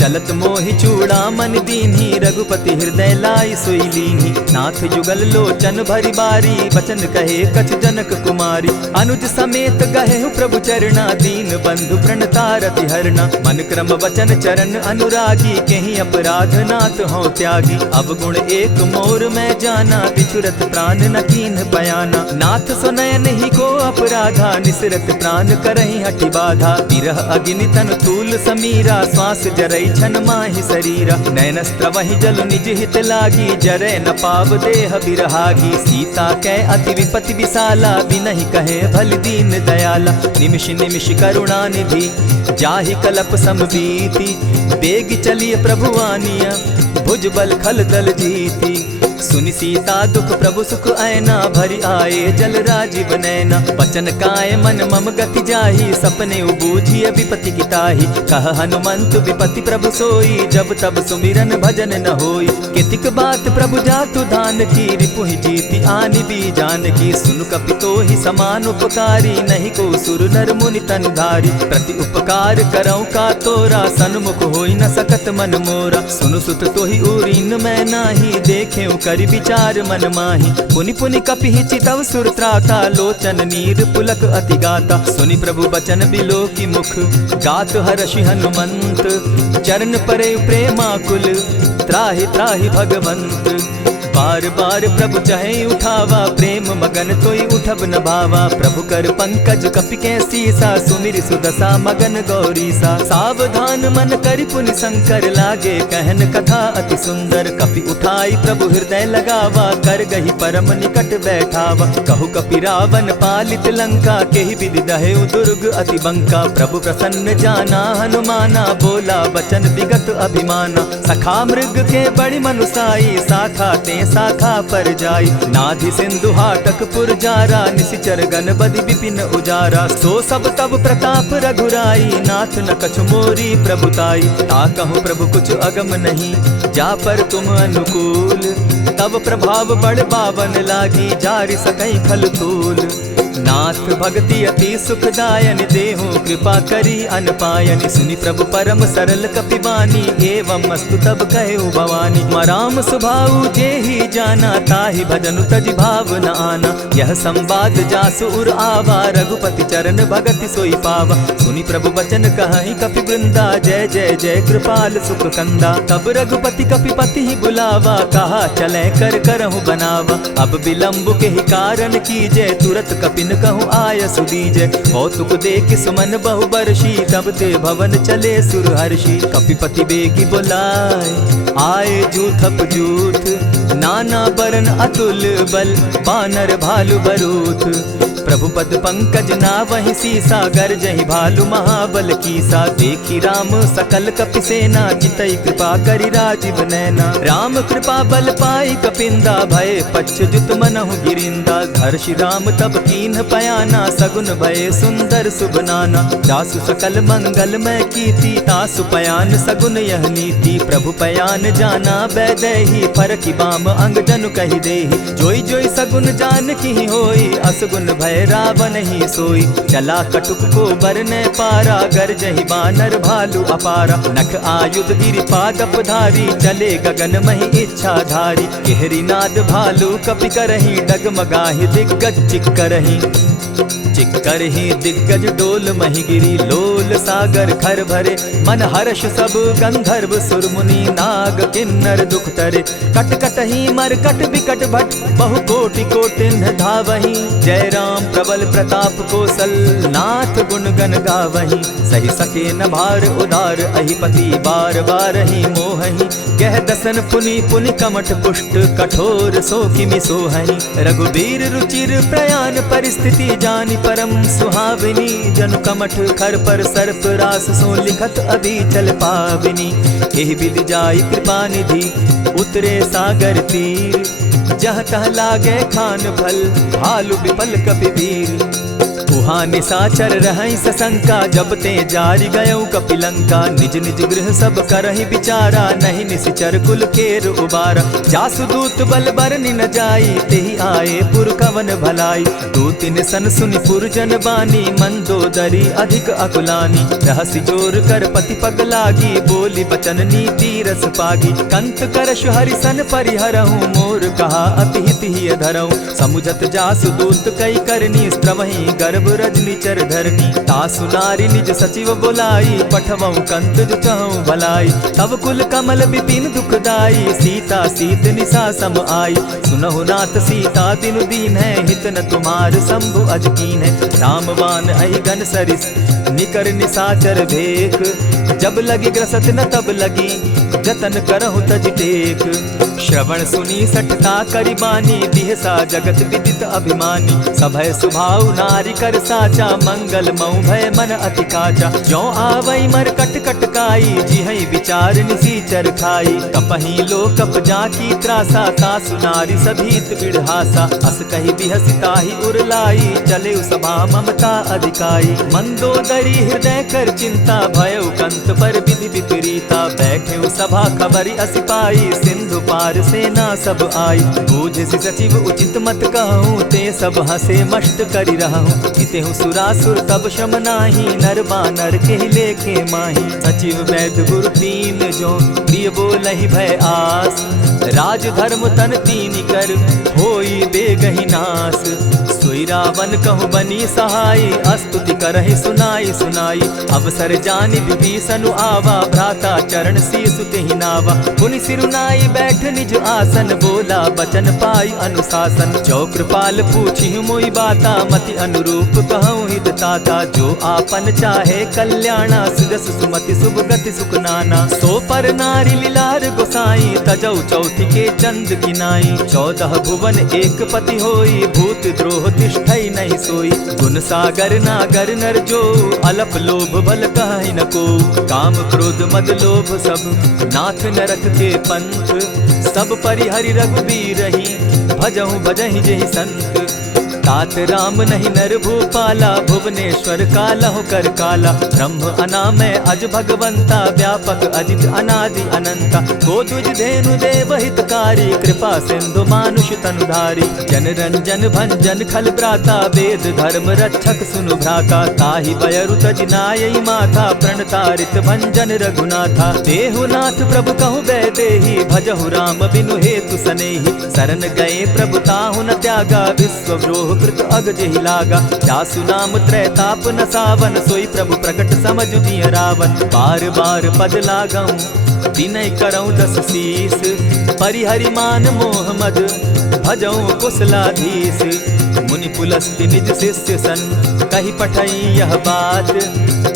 चलत मोहि चूड़ामणि दीन्ही, रघुपति हृदय लाई सोई लीन्ही। नाथ युगल लोचन भरी बारी, बचन कहे कछ जनक कुमारी। अनुज समेत गहेहु प्रभु चरणा, दीन बंधु प्रणतारति हरना। मन क्रम वचन चरण अनुरागी, केहि अपराध नाथ हो त्यागी। अब गुण एक मोर मैं जाना, बिछुरत प्राण न कीन्ह बयाना। नाथ सुनयन ही को अपराधा, निसरत प्राण करहि हठि बाधा। विरह अग्नि तन तूल समीरा, श्वास जरई छन माहि शरीरा। नैनस्त्र वहि जल निज हित लागी, जरै न पाव देह बिरहागी। सीता कै अति विपति विशाला, बिनहि कहे भल दीन दयाला। निमिष निमिष करुणा निधि, जाहि कलप समबीति। बेग चलिए प्रभु आनिया, भुज बल खल दल जीती। सुनि सीता दुख प्रभु सुख ऐना, भरि आए जल राजीव नैना। बचन काय मन मम गति जाहि, सपने बूझिय विपति किताहि। कह हनुमंत विपति प्रभु सोई, जब तब सुमिरन भजन न होई। कितिक बात प्रभु जातु धान की, रिपुहि जीति आनि भी जानकी। सुनु कपितो ही समान उपकारी, नहीं को सुर नर मुनि तनुधारी। प्रति उपकार करऊँ का तोरा, सन्मुख होई न सकत मन मोरा। सुनु सुत तोहि उरीन मैं नाही, देखे करि विचार मन माही। पुनि पुनि कपिहि चितव सुर त्राता, लोचन नीर पुलक अति गाता। सुनि प्रभु बचन बिलो की मुख, गात हर्षि हनुमंत। चरण परे प्रेमाकुल, त्राहि त्राहि भगवंत। बार बार प्रभु चाहे उठावा, प्रेम मगन तोई उठब न भावा। प्रभु कर पंकज कपि के सीसा, सुमिर सुदशा मगन गौरीसा। सावधान मन करि पुनि शंकर, लागे कहन कथा अति सुंदर। कपि उठाई प्रभु हृदय लगावा, कर गही परम निकट बैठावा। कहु कपि रावण पालित लंका, केहि विधि दहेउ दुर्ग अति बंका। प्रभु प्रसन्न जाना हनुमाना, बोला बचन विगत अभिमाना। सखा मृग के बड़ि मनुसाई, साखा ते शाखा पर जाई। नाधि सिंधु हाटक पुर जारा, निशिचर गण बदि विपिन उजारा। सो सब तब प्रताप रघुराई, नाथ न कछु मोरी प्रभुताई। ताकहु प्रभु कुछ अगम नहीं, जा पर तुम अनुकूल। तब प्रभाव बड़ बावन लागी, जारि सकई खल तूल। नाथ भक्ति अति सुखदायन, देहु कृपा करी अनपायनि। सुनि प्रभु परम सरल कपिबानी, एवं मस्तु तब कहु भवानी। मराम सुभाऊ जेहि जाना, ताहि भजनु तजि भाव न आना। यह संवाद जासु उर आवा, रघुपति चरण भगति सोई पावा। सुनि प्रभु बचन कहहि कपि वृंदा, जय जय जय कृपाल सुख कंदा। तब रघुपति कपिपति ही बुलावा, कहा चले कर करहु बनावा। अब विलंब के ही कारण कीजय, तुरत कपिन कहूँ आय सुदीजय। कौतुक देख सुमन बहु बरसी, तब ते भवन चले सुर हर्षि। कपिपति बेगी बुलाए, आए जूथप जूथ। नाना बरन अतुल बल, बानर भालु बरूथ। प्रभु पद पंकज नावहि सीसा, गरजहि भालु महाबल कीसा। देखी राम सकल कपि सेना, चितई कृपा करि राजीव नैना। राम कृपा बल पाई कपिंदा, भय पच्युत मनहु गिरिंदा। हर्षि राम तब कीन्ह पयाना, सगुन भय सुंदर शुभ नाना। जासु सकल मंगलमय कीर्ति, तासु पयान सगुन यह नीति। प्रभु पयान जाना बैदेही, फरकि बाम अंग जनु कहि देहि। जोई जोई सगुन जान की होई, असगुन भय रावण ही सोई। चला कटुक को बरने पारा, गरजहि बानर भालु अपारा। नख आयुध गिरि पादप धारी, चले गगन महि इच्छा धारी। केहरी नाद भालु कपि करहि, डगमगाहि दिग्गज चिक्करहि। चिक्कर ही दिग्गज डोल मही गिरी, लोल सागर खर भरे, मन हर्ष सब गंधर्व सुर मुनि, नाग किन्नर दुख तरे। कट कट ही मरकट विकट भट, बहु कोटि कोटिन धावही, जय राम प्रबल प्रताप कौशल, नाथ गुण गण गावही। सही सके न भार उदार अहिपति, बार बार ही मोहही, कह दसन पुनि पुनि कमठ पुष्ट, कठोर सो किमि सोहनी। रघुबीर रुचिर प्रयाण परिस्थिति, जानि परम सुहाविनी, जनु कमठ खर पर सर्प रास, सो लिखत अभी चल पाविनी। एहि विधि जाई कृपा निधि, उतरे सागर तीर, जहाँ तह लागे खान फल, भालु विपल कपिवीर। उहाँ निशाचर रहई सशंका, जब ते जारी गयऊ कपिलंका, निज निज गृह सब करहि विचारा, नहीं निशिचर कुल केर उबारा। जासु दूत बल बरनि न जाई, तेहि आए पुर कवन भलाई, दू तिन सन सुनि पुरजन बानी, मंदोदरी अधिक अकुलानी। रहसि जोर कर पति पग लागी, बोली बचन नीति रस पागी, कंत करश हरिसन परिहरहूँ, मोर कहा अति हित ही धरऊँ। समुझत जासु दूत कई करनी, स्त्रवही गर्भ रजनी चर धरनी, तासु नारी निज सचिव बोलाई, पठवऊ कंत जो चहु भलाई। तब कुल कमल विपिन दुखदाई, सीता सीत निशा सम आई, सुनहु नाथ सीता बिनु दीन है, हित न तुम्हार शंभु अजकीन है। रामवान अहि घन सरिस, निकर निशाचर भेक, जब लगी ग्रसत न तब लगी, जतन करहु तज टेक। श्रवण सुनी सठता करिबानी, बिहसा जगत विदित अभिमानी, सभय सुभाव नारी कर साचा, मंगल मऊ भय मन अति काचा। जो आवई मर कट कट काई, जिहई विचार निसीचर खाई, कपही लो कप जाकी त्रासा, तासु नारी सभीत बिढ़ासा। अस कही बिहसिता ही उरलाई, चले सभा ममता अधिकाई, मंदोदरी हृदय कर चिंता, भयउ कंत पर विधि विपरीता। बैठे सभा खबरी अस पाई, सिंधु पार सेना सब आई, बूझ सचिव उचित मत कहूँ, ते सब हसे मष्ट करि रहूँ। जितेहु सुरासुर तब शम नाही, नर बानर के लेखे माही। सचिव वैद्य गुरु तीन जो, प्रिय बोलहि भय आस, राज धर्म तन तीन कर, होई बेगहि नास। सोई रावण कहु बनी सहाई, अस्तुति करहि सुनाई सुनाई, अवसर जानि विभीषण आवा, भ्राता चरण शीसु तेहि नावा। पुनि सिरुनाई बैठ निज आसन, बोला बचन पाई अनुशासन। जो कृपाल पूछि मोई बाता, मति अनुरूप कहूँ हित ताता। जो आपन चाहे कल्याणा, सुजस सुमति शुभ गति सुख नाना। सो पर नारी लीलार गोसाई, तजौ चौथि के चंद किनाई। 14 भुवन एक पति होई, भूत द्रोह तिष्ठई नहीं सोई। गुण सागर नागर नर जो, अलप लोभ बल कहि न को। काम क्रोध मद लोभ सब, नाथ नरक के पंथ। सब परिहरि रघुबीरहि, भजहु भजहि जेहि संत। तात राम नहीं नर भूपाला, भुवनेश्वर कालहु कर काला। ब्रह्म अनामय अज भगवंता, व्यापक अजित अनादि अनंता। को तुझ धेनु देव हितकारी, कृपा सिंधु मानुष तनुधारी। जन रंजन भंजन खल भ्राता, वेद धर्म रक्षक सुनु भ्राता। ताहि बयरु तज नायई माथा, प्रणतारित भंजन रघुनाथा। देहुनाथ प्रभु कहु बै देहि, भजहु राम बिनु हेतु सनेहि। शरण गए प्रभु ताहु न त्यागा, विश्वव्रोह कृत अग जेहि लागा। जासु नाम त्रैताप न सावन, सोई प्रभु प्रकट समझ दिय रावण। बार बार पद लागऊं, विनय करऊं 10 शीस। परिहरि मान मोह मद, भजऊं कुशलाधीश। मुनि पुलस्ति निज शिष्य सन, कही पठई यह बात।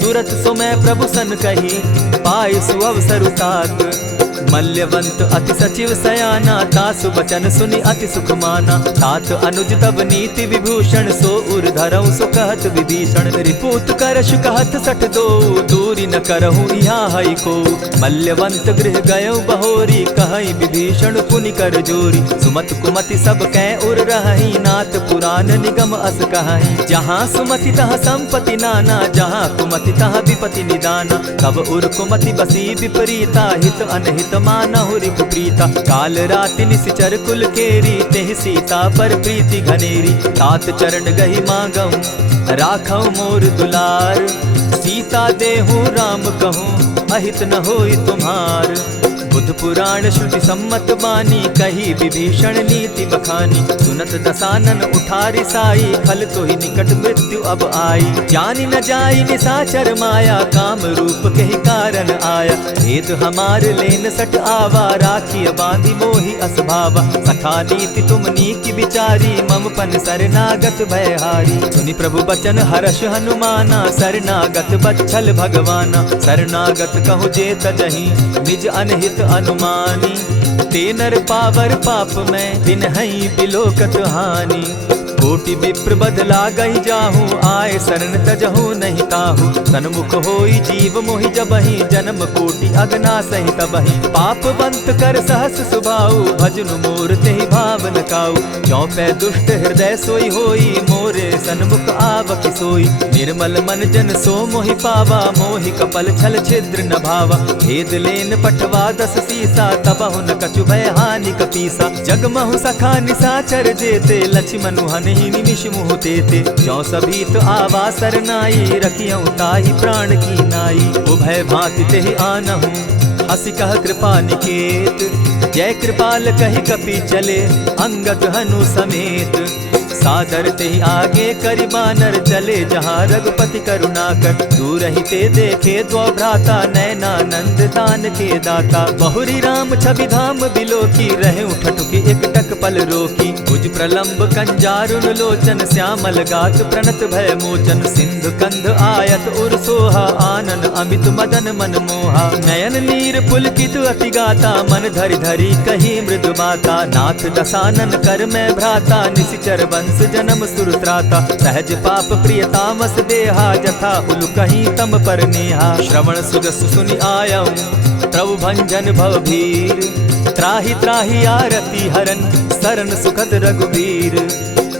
तुरत सो मैं प्रभु सन कही, पाय सुअवसर तात। मल्यवंत अति सचिव सयाना, तासु बचन सुनि अति सुख माना। तात अनुज तब नीति विभूषण, सो उर धरऊं सो कहत विभीषण। रिपुत करश कहत सठ दो, दूरी न करहूँ यहाँ हई को। मल्यवंत गृह गयऊ बहोरी, कहई विभीषण पुनि कर जोरी। सुमत कुमति सब कै उर रहई, नाथ पुराण निगम अस कहई। जहाँ सुमति तहाँ संपत्ति नाना, जहाँ कुमति तहाँ विपति निदाना। तब उर कुमति बसी विपरीता, हित अनहित मानहु रिपु प्रीता। काल राति निशिचर कुल केरी, तेहि सीता पर प्रीति घनेरी। तात चरण गही मांगऊं, राखऊं मोर दुलार। सीता देहूं राम कहूं, अहित न होई तुम्हार। वेद पुराण श्रुति सम्मत बानी, कही विभीषण नीति बखानी। सुनत दसानन उठारी साई, खल तो ही निकट मृत्यु अब आई। जानी न जाई निशाचर माया, काम रूप के ही कारण आया। भेद हमार लेन सट आवा, राखी बांधी मोहि असभावा। सखा नीति तुम नीति विचारी, मम पन शरणागत भयहारी। सुनि प्रभु बचन हर्ष हनुमाना, शरणागत बच्छल भगवाना। शरणागत कहु जे तजहि, निज अनहित अनुमानी। ते नर पावर पाप में, दिन हई बिलोकत हानि। कोटि विप्र बदला गई जाहू, आए शरण तजहू नहीं ताहू। सन्मुख होई जीव मोहि जबहि, जन्म कोटि अगना सहि तबहि। पाप बंत कर सहस सुभाऊ, भजनु मोर तेहि भावन काऊ। जो पै दुष्ट हृदय सोई होई, मोरे सन्मुख आवक सोई। निर्मल मन जन सो मोहि पावा, मोहि कपल छल छिद्र न भावा। भेद लेन पठवा दस सीसा, तबहु न कछु भय हानि कपीसा। जगमहु सखा निशाचर जेते, लक्ष्मण हनि निमिष मुह तेते। जो सभी तो आवा सरनाई, रखियौ ताहि प्राण की नाई। उभय भांति तेहि आनहु, हसी कह कृपा निकेत। जय कृपाल कहि कपि चले, अंगद हनु समेत। सादर तेहि आगे करि बानर, चले जहाँ रघुपति करुणाकर। दूर ही ते देखे द्वौ भ्राता, नैनानंद दान के दाता। बहुरी राम छवि धाम बिलोकी, रहे उठठुकी एक टक पल रोकी। भुज प्रलंब कंजारुन लोचन, श्यामल गात प्रणत भय मोचन। सिंधु कंध आयत उर सोहा, आनन अमित मदन मन मोहा। नयन नीर पुलकित अति गाता, मन धरि धरि कही मृदु बाता। नाथ दसानन कर मैं भ्राता, निशिचर वंश जन्म सुरत्राता। सहज पाप प्रिय तामस देहा, जथा उलु कहीं तम पर नेहा। श्रवण सुजस सुनि आयऊ, प्रभु भंजन भव भीर। त्राहि त्राहि आरती हरन, सरन सुखद रघुवीर।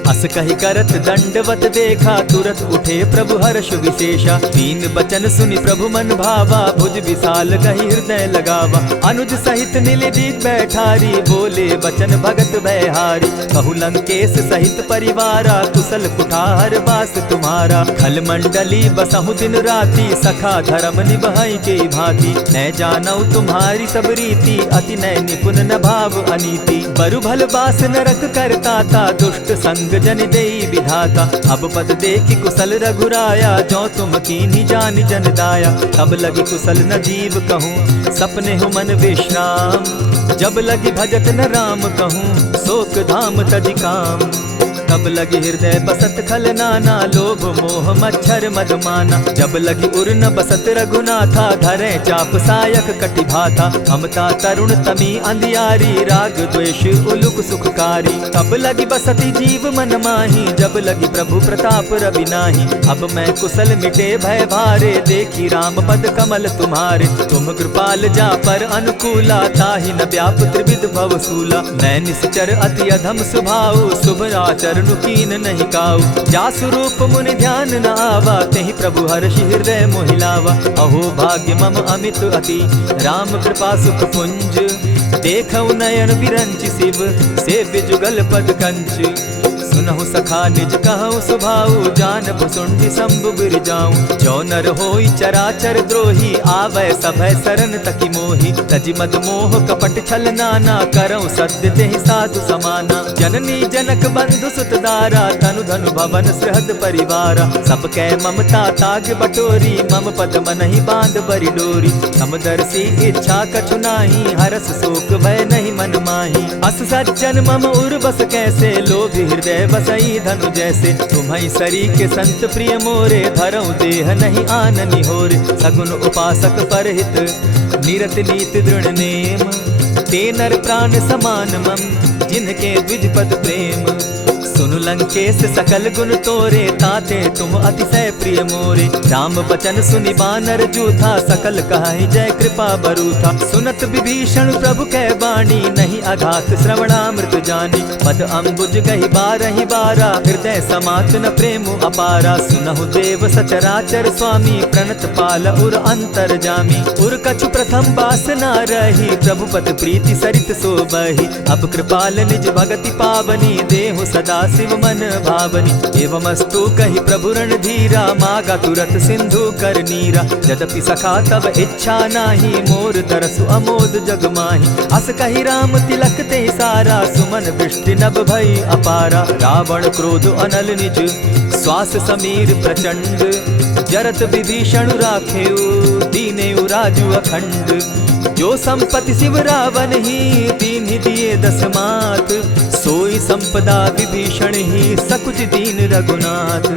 अस कहि करत दंडवत देखा, तुरत उठे प्रभु हर्ष विशेषा। तीन बचन सुनि प्रभु मन भावा, भुज विशाल कहि हृदय लगावा। अनुज सहित नीलदीप बैठारी, बोले बचन भगत भयहारी। कहु लंकेश सहित परिवारा, कुशल कुठार बास तुम्हारा। खल मंडली बसहु दिन राति, सखा धर्म निभाई के भांति। न जानौ तुम्हारी सब रीति, अति नय निपुण न भाव अनीति। बरु भल बास नरक करताता, दुष्ट संग जन देई विधाता। अब पद देखि कुशल रघुराया, जो तुम कीन्ही जानि जन दाया। तब लगी कुशल न जीव कहूँ, सपने हो मन विश्राम। जब लगी भजत न राम कहूँ, शोक धाम तजि काम। तब लगी हृदय बसत खल नाना, लोभ मोह मच्छर मदमाना। जब लगी उर न बसत रघुनाथा, धरे चाप सायक कटि भाता। ममता तरुण तमी अंधियारी, राग द्वेष उलुक सुखकारी। तब लगी बसती जीव मन माही, जब लगी प्रभु प्रताप रवि नाही। अब मैं कुशल मिटे भय भारे, देखी राम पद कमल तुम्हारे। तुम कृपाल जा पर अनुकूला, ताहि न व्याप त्रिविध भव सूला। मैं निश्चर अति अधम स्वभाव, शुभ आचरण कीन नहीं काऊ। जासु रूप मुनि ध्यान न आवा, तेहि प्रभु हर्षि हृदय मोहिलावा। अहो भाग्य मम अमित अति, राम कृपा सुख पुंज। देखऊ नयन विरंचि शिव, सेव्य जुगल पद कंच। सुनहु सखा निज कहूँ सुभाऊ, जान भुसुंडी शंभु गिर जाऊं। जो नर होई चराचर द्रोही, आवै सभय सरन तकी मोही। तजि मद मोह कपट छल नाना, करऊँ सत्य तेहि साधु समाना। जननी जनक बंधु सुत दारा, तनु धनु भवन सृहद परिवारा। सब कै ममता ताग बटोरी, मम पद मनहि बांध बरि डोरी। समदर्शी इच्छा कछु नाही, हरस शोक भय नहीं मन माही। अस सज्जन मम उर बस कैसे, लोभ हृदय बसई धनु जैसे। तुम्हि सरी के संत प्रिय मोरे, धरऊ देह नहीं आननि होरे। सगुन उपासक परहित, निरत नीति दृढ़ नेम। ते नर प्राण समान मम, जिनके द्विज पद प्रेम। सुनु लंकेश सकल गुण तोरे, ताते तुम अतिशय प्रिय मोरे। राम बचन सुनि बानर जूथा, सकल कहाई जय कृपा बरूथा। सुनत विभीषण प्रभु कै बाणी, नहीं अघात श्रवणामृत जानी। पद अम्बुज गहि बारहि बारा, हृदय समात न प्रेम अपारा। सुनहु देव सचराचर स्वामी, प्रणत पाल उर अंतर जामी। उर कछु प्रथम बासना रही, प्रभु पद प्रीति सरित सोबहि। अब कृपाल निज भगति पावनी, देहु सदा शिव सुमन भावनी। एवमस्तु कहि प्रभु रणधीरा, मागा तुरत सिंधु कर नीरा। यद्यपि सखा तब इच्छा नाही, मोर तरसु अमोद जग माही। अस कहि राम तिलक ते सारा, सुमन वृष्टि नभ भई अपारा। रावण क्रोध अनल निज, श्वास समीर प्रचंड। जरत विभीषण राखेउ, दीनेउ राजु अखंड। जो संपत्ति शिव रावण ही, दीन्हि दिए दस मात। सोई संपदा विभीषण ही, सकुच दीन रघुनाथ।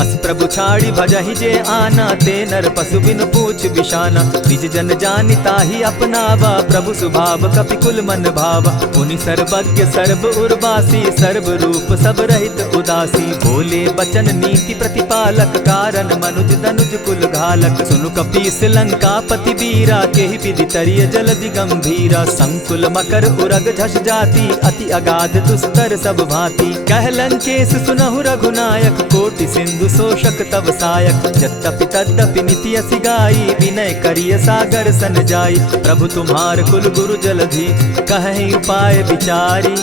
अस प्रभु छाड़ी भजहि जे आना, ते नर पशु बिन पूछ बिशाना। निज जन जानि ताहि अपनावा, प्रभु स्वभाव कपि कुल मन भावा। पुनि सर्वज्ञ सर्व उर्वासी, सर्व रूप सब रहित उदासी। बोले बचन नीति प्रतिपालक, कारण मनुज दनुज कुल घालक। सुनु कपीस लंकापति वीरा, केहि विधि तरिय जलधि गंभीरा। संकुल मकर उरग झष जाति, अति अगाध दुस्तर सब भांति। कह लंकेश सुनहु रघुनायक, कोटि सिंधु शोषक तव सायक। यद्यपि तद्यपि नीति असि गाई, विनय करिय सागर सन जाई। प्रभु तुम्हार कुल गुरु जलधि, कहि उपाय विचारी।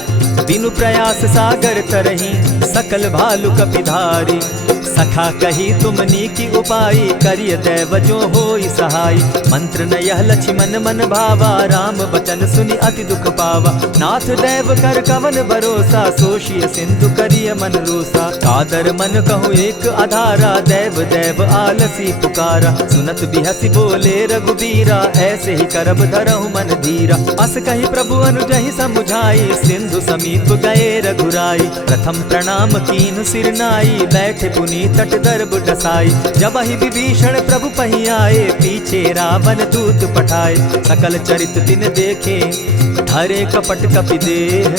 बिनु प्रयास सागर तरही, सकल भालु कपिधारी। सखा कही तुम नीकी उपाई, करिय दैव जो होई सहाई। मंत्र न यह लक्ष्मण मन भावा, राम बचन सुनि अति दुख पावा। नाथ दैव कर कवन भरोसा, सोषिय सिंधु करिय मन रोसा। कादर मन कहूँ एक आधारा, दैव दैव आलसी पुकारा। सुनत बिहसी बोले रघुबीरा, ऐसे ही करब धरहु मन धीरा। अस कही प्रभु अनुजहि समुझाई, सिंधु समीप गए रघुराई। प्रथम प्रणाम कीन सिर नाई, बैठे पुनि तट दर्भ डसाई। जब ही विभीषण प्रभु पही आए, पीछे रावण दूत पठाए। सकल चरित तिन देखे, धरे कपट कपि देह।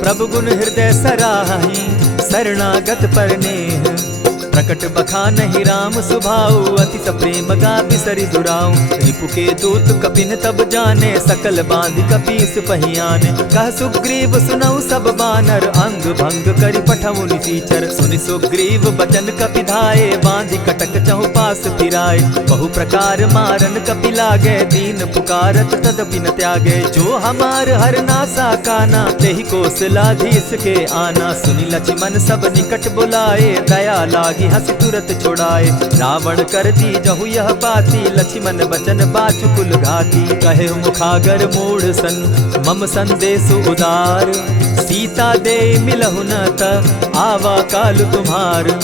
प्रभु गुण हृदय सराहि, शरणागत पर नेह। प्रकट बखानहि राम सुभाऊ, अति सप्रेम गा बिसरि दुराऊ। रिपु के दूत कपिन तब जाने, सकल बांधि कपीस पहियाने। कह सुग्रीव सुनऊ सब बानर, अंग भंग करि पठऊ निसीचर। सुनि सुग्रीव बचन कपि धाये, बांधि कटक चहु पास फिराए। बहु प्रकार मारन कपि लागे, दीन पुकारत तदपि न त्यागे। जो हमार हर नासा काना, तेहि कौशलाधीश के आना। सुनि लक्ष्मण सब निकट बुलाए, दया लागी हंसी तुरत छुड़ाए। रावण कर दी जहु यह बाती, लक्ष्मण बचन बाचुकुल घाती। कहे मुखागर मूढ़ सन, मम संदेश उदार। सीता दे मिलहु न त, आवा काल तुम्हार।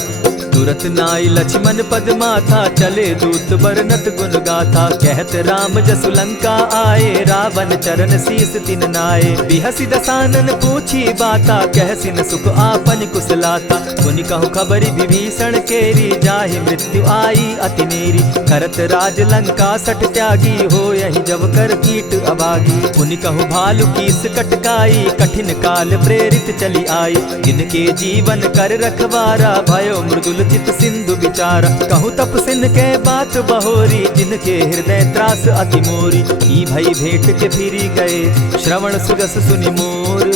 तुरत नाई लक्ष्मण पद माथा, चले दूत बरनत गुण गाथा। कहत राम जसु लंका आए, रावण चरण शीस तिन नाये। बिहसि दसानन पूछी बाता, कहसिन सुख आपन कुशलाता। सुनि कहु खबरि विभीषण केरी, जाहि मृत्यु आई अति नेरी। करत राज लंका सठ त्यागी, हो यही जब कर कीट अभागी। पुनि कहु भालु कीस कटकाई, कठिन काल प्रेरित चली आई। जिनके जीवन कर रखवारा, भयो मृदुल चित सिंधु विचारा। कहूँ तपसिन के बात बहोरी, जिनके हृदय त्रास अति मोरी। ई भई भेंट के फिरी गए, श्रवण सुजस सुनि मोर।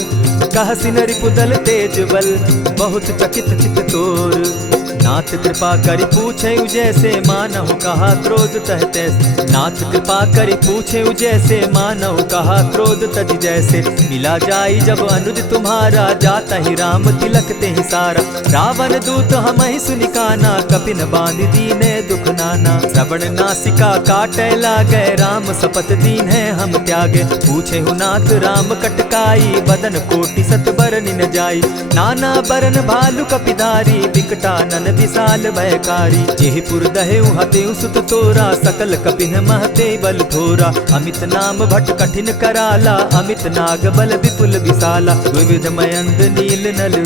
कहसिन रिपुदल तेज बल, बहुत चकित चित तोर। नाथ कृपा करि पूछे जैसे, मानहु कहा क्रोध तह तैसे। नाथ कृपा करि पूछे जैसे, मानहु कहा क्रोध तज जैसे। मिला जाई जब अनुज तुम्हारा, जाता ही राम तिलक ते ही सारा। रावण दूत हम ही सुनि काना, कपिन बांधि दीने दुख नाना। श्रवण नासिका काटे लागे, राम सपत दीन है हम त्यागे। पूछे हु नाथ राम कटकाई, बदन कोटि सत बरनि न जाई। नाना बरन भालु कपिधारी, विकटानन विशाल भयकारी। जेहि पुर दहेउ हतेउ सुत तोरा, सकल कपिन महते बल थोरा। अमित नाम भट कठिन कराला, अमित नाग बल विपुल विशाला। विविध मयंद नील नल,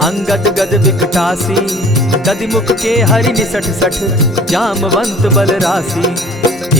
अंगद गद विकटासी। दधि मुख के हरि निसठ सठ, जामवंत बल राशि।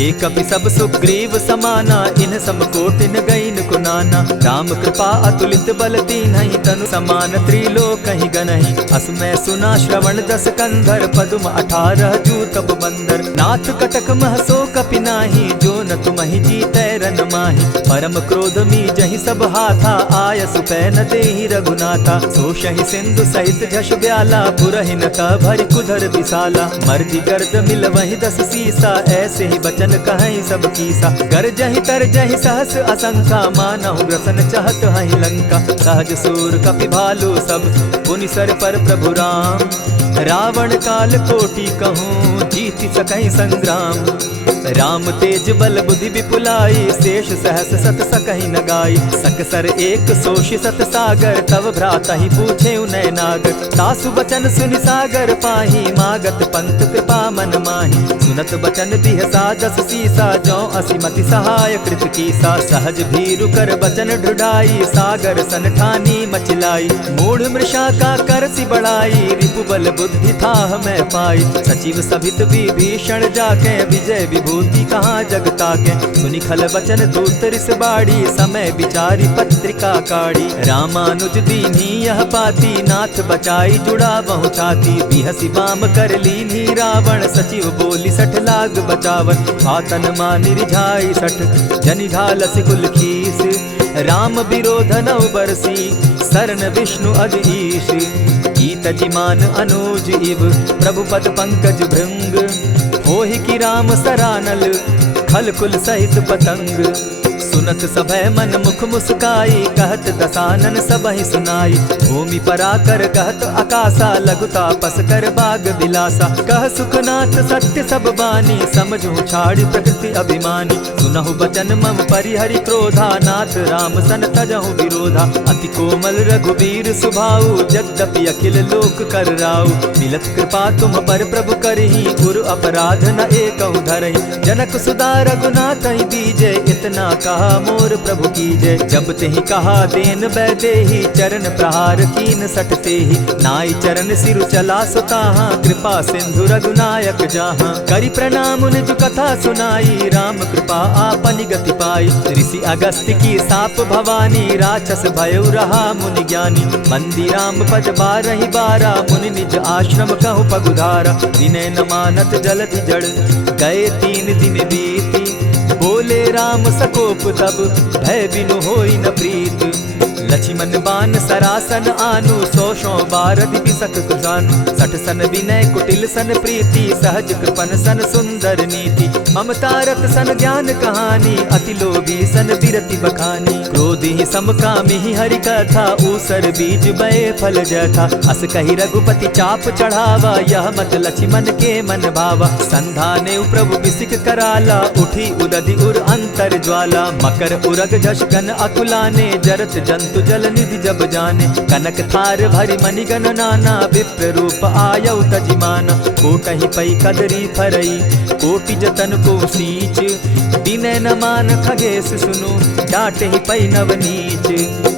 एक कपि सब सुग्रीव समाना, इन समकोटिन गईन कुनाना। राम कृपा अतुलित बल तीन्हि, तनु समान त्रिलोक ही गनहि। असमय सुना श्रवण दस कंधर, पदुम 18 जूतब बंदर। नाथ कटक महसो कपि नाही, जो न तुमहि जीतै रन माहि। परम क्रोध मी जहि सब हाथा, आय सुपै न देहि रघुनाथा। सोषहि सिंधु सहित झष ब्याला, पुरहि न भरि कुधर विशाला। मर्दि गर्द मिल वहि 10 सीसा, ऐसे ही बचन कहीं सब कीसा। गरजहि तरजहि सहस असंखा, मानहु ग्रसन चहत हहि लंका। सहज सूर कपि भालु सब, पुनि सर पर प्रभु राम। रावण काल कोटि कहूँ जीति सकहि संग्राम। राम तेज बल बुद्धि विपुलाई शेष सहस सत सकहि न गाई। सकसर एक सोषि सत सागर तव भ्राता ही पूछे उनय नागर। तासु बचन सुनि सागर पाही मागत पंत कृपा मन माही। सुनत बचन दिह सादस सीसा जौ असिमति सहाय कृत कीसा। सहज भीरु कर बचन ढुढ़ाई सागर सन ठानी मचिलाई। मूढ़ मृषा का कर सि बढ़ाई रिपु बल बुद्धि थाह मैं पाई। सचिव सभित विभीषण जाके विजय विभूति कहाँ जगता के। सुनि खल बचन दूत रिस बाड़ी समय विचारी पत्रिका काढ़ी। रामानुज दीनी यह पाती नाथ बचाई जुड़ा बहु छाती। बिहसी बाम कर लीनी रावण सचिव बोली सठ लाग बचावन। आतन मानि रिझाई सठ जनि घालसि कुल खीस। राम विरोध नव बरसी सरन विष्णु अज ईश। कीत जिमान अनुज इव प्रभु पद पंकज भृंग। होहि की राम सरानल खल कुल सहित पतंग। सुनत सभय मन मुख मुस्काई कहत दसानन सबहि सुनाई। भूमि पराकर कहत आकाशा लघु तापस कर बाग बिलासा। कह सुखनाथ सत्य सब बानी समझू छाड़ी प्रकृति अभिमानी। सुनहु बचन मम परिहरि क्रोधा नाथ राम सन तजहु विरोधा। अति कोमल रघुबीर सुभाऊ यद्यपि अखिल लोक कर राऊ। मिलत कृपा तुम पर प्रभु करही गुरु अपराध न एकहु धरहि। जनक सुदा रघुनाथ ही दीजे इतना कहा मोर प्रभु की जय। जब तेहि कहा देन बैदेही चरण प्रहार कीन सट तेहि। नाई चरण सिरु चला सुताहा कृपा सिंधु रघुनायक जाहा। करि प्रणाम निज कथा सुनाई राम कृपा आपनि गति पाई। ऋषि अगस्त्य की साप भवानी राक्षस भयउ रहा मुनि ज्ञानी। बंदी राम पद बारहि बारा मुनि निज आश्रम कहु पगुधारा। विनय न मानत जलधि जड़ गए 3 दिन बीती। बोले राम सकोप तब भय बिनु होई न प्रीत। लक्ष्मण बान सरासन आनु 100 बारदि बिसक कुजानु। 60 सन विनय कुटिल सन प्रीति सहज कृपन सन सुंदर नीति। ममता रत सन ज्ञान कहानी अति लोभी सन बिरति बखानी। क्रोधी समकामी हरि कथा ऊसर बीज बये फल जथा। अस कही रघुपति चाप चढ़ावा यह मत लक्ष्मण के मन भावा। संधाने प्रभु बिसिक कराला उठी उदधि उर अंतर ज्वाला। मकर उरग झष गन अकुलाने जरत जंतु जल निधि जब जाने। कनक थार भरि मणिगण नाना विप्र रूप आयउ तजिमाना। कोटहि पै कदरी फरई कोटि जतन को सींच। दिनै न मान खगेश सुनु डांटहि पै नव नीच।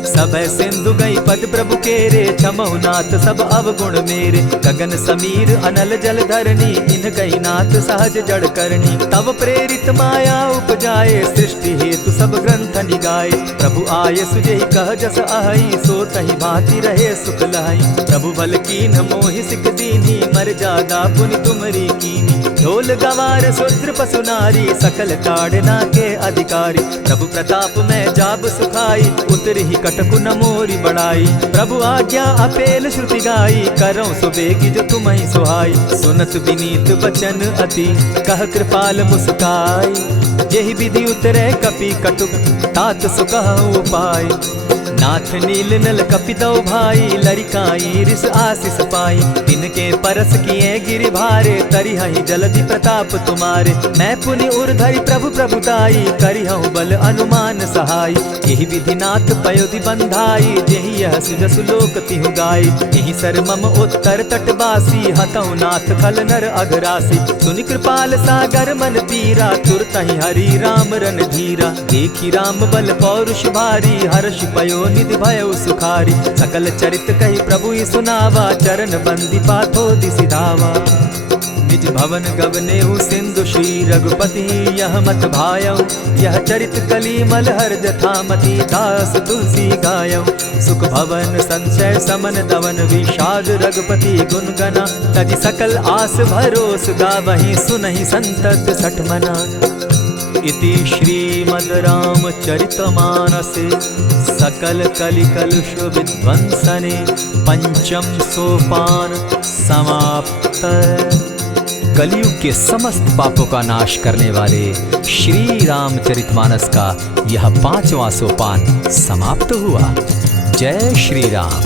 सब सिंधु गई पद प्रभु केरे छमहु नाथ सब अवगुण मेरे। गगन समीर अनल जल धरनी इन गई नाथ सहज जड़ करनी। तब प्रेरित माया उपजाए सृष्टि हेतु सब ग्रंथ निगाए। प्रभु आय सुजहि कह जस अहई सो तहि भांति रहे सुख लहई। प्रभु बल कीन मोहि सिख दीनी मर्यादा पुनि तुमरी कीनी। ढोल गवार शूद्र पशु नारी सकल ताड़ना के अधिकारी। प्रभु प्रताप में जाब सुखाई उतरि ही कटकु न मोरी बढ़ाई। प्रभु आज्ञा अपेल श्रुति गाई करौ सुबेगी जो तुम्हि सुहाई। सुनत विनीत बचन अति कह कृपाल मुस्काई। जेहि विधि उतरे कपि कटुक तात सुकहु उपाय। नाथ नील नल कपितौ भाई लरिकाई रिस आशीष पाई। तिनके परस किए गिरि भारे तरिहहि जलधि प्रताप तुम्हारे। मैं पुनि उर्धरि प्रभु प्रभुताई करिहु बल अनुमान सहाय। यही विधि नाथ पयोधि बंधाई जेहि यह सुजसु लोक तिहु गाई। यही सर मम उत्तर तटवासी हतौ नाथ खल नर अघरासी। सुनि कृपाल सागर मन पीरा तुरतहि हरि राम रन धीरा। देखी राम बल पौरुष भारी हर्ष पयो निधि भयउ सुखारी। सकल चरित कही प्रभु ही सुनावा चरण बंदी पाथो दिसि धावा। निज भवन गवनेहु सिंधु श्री रघुपति यह मत भायौ। यह चरित कली मलहर जथामति दास तुलसी गायौ। सुख भवन संशय समन दवन विषाद रघुपति गुण गना। तजि सकल आस भरोस गावहि सुनहि संतत सठ मना। इति श्रीमद् रामचरितमानसे सकल कलिकलुष विध्वंसने पंचम सोपान समाप्त। कलयुग के समस्त पापों का नाश करने वाले श्री रामचरितमानस का यह 5वां सोपान समाप्त हुआ। जय श्री राम।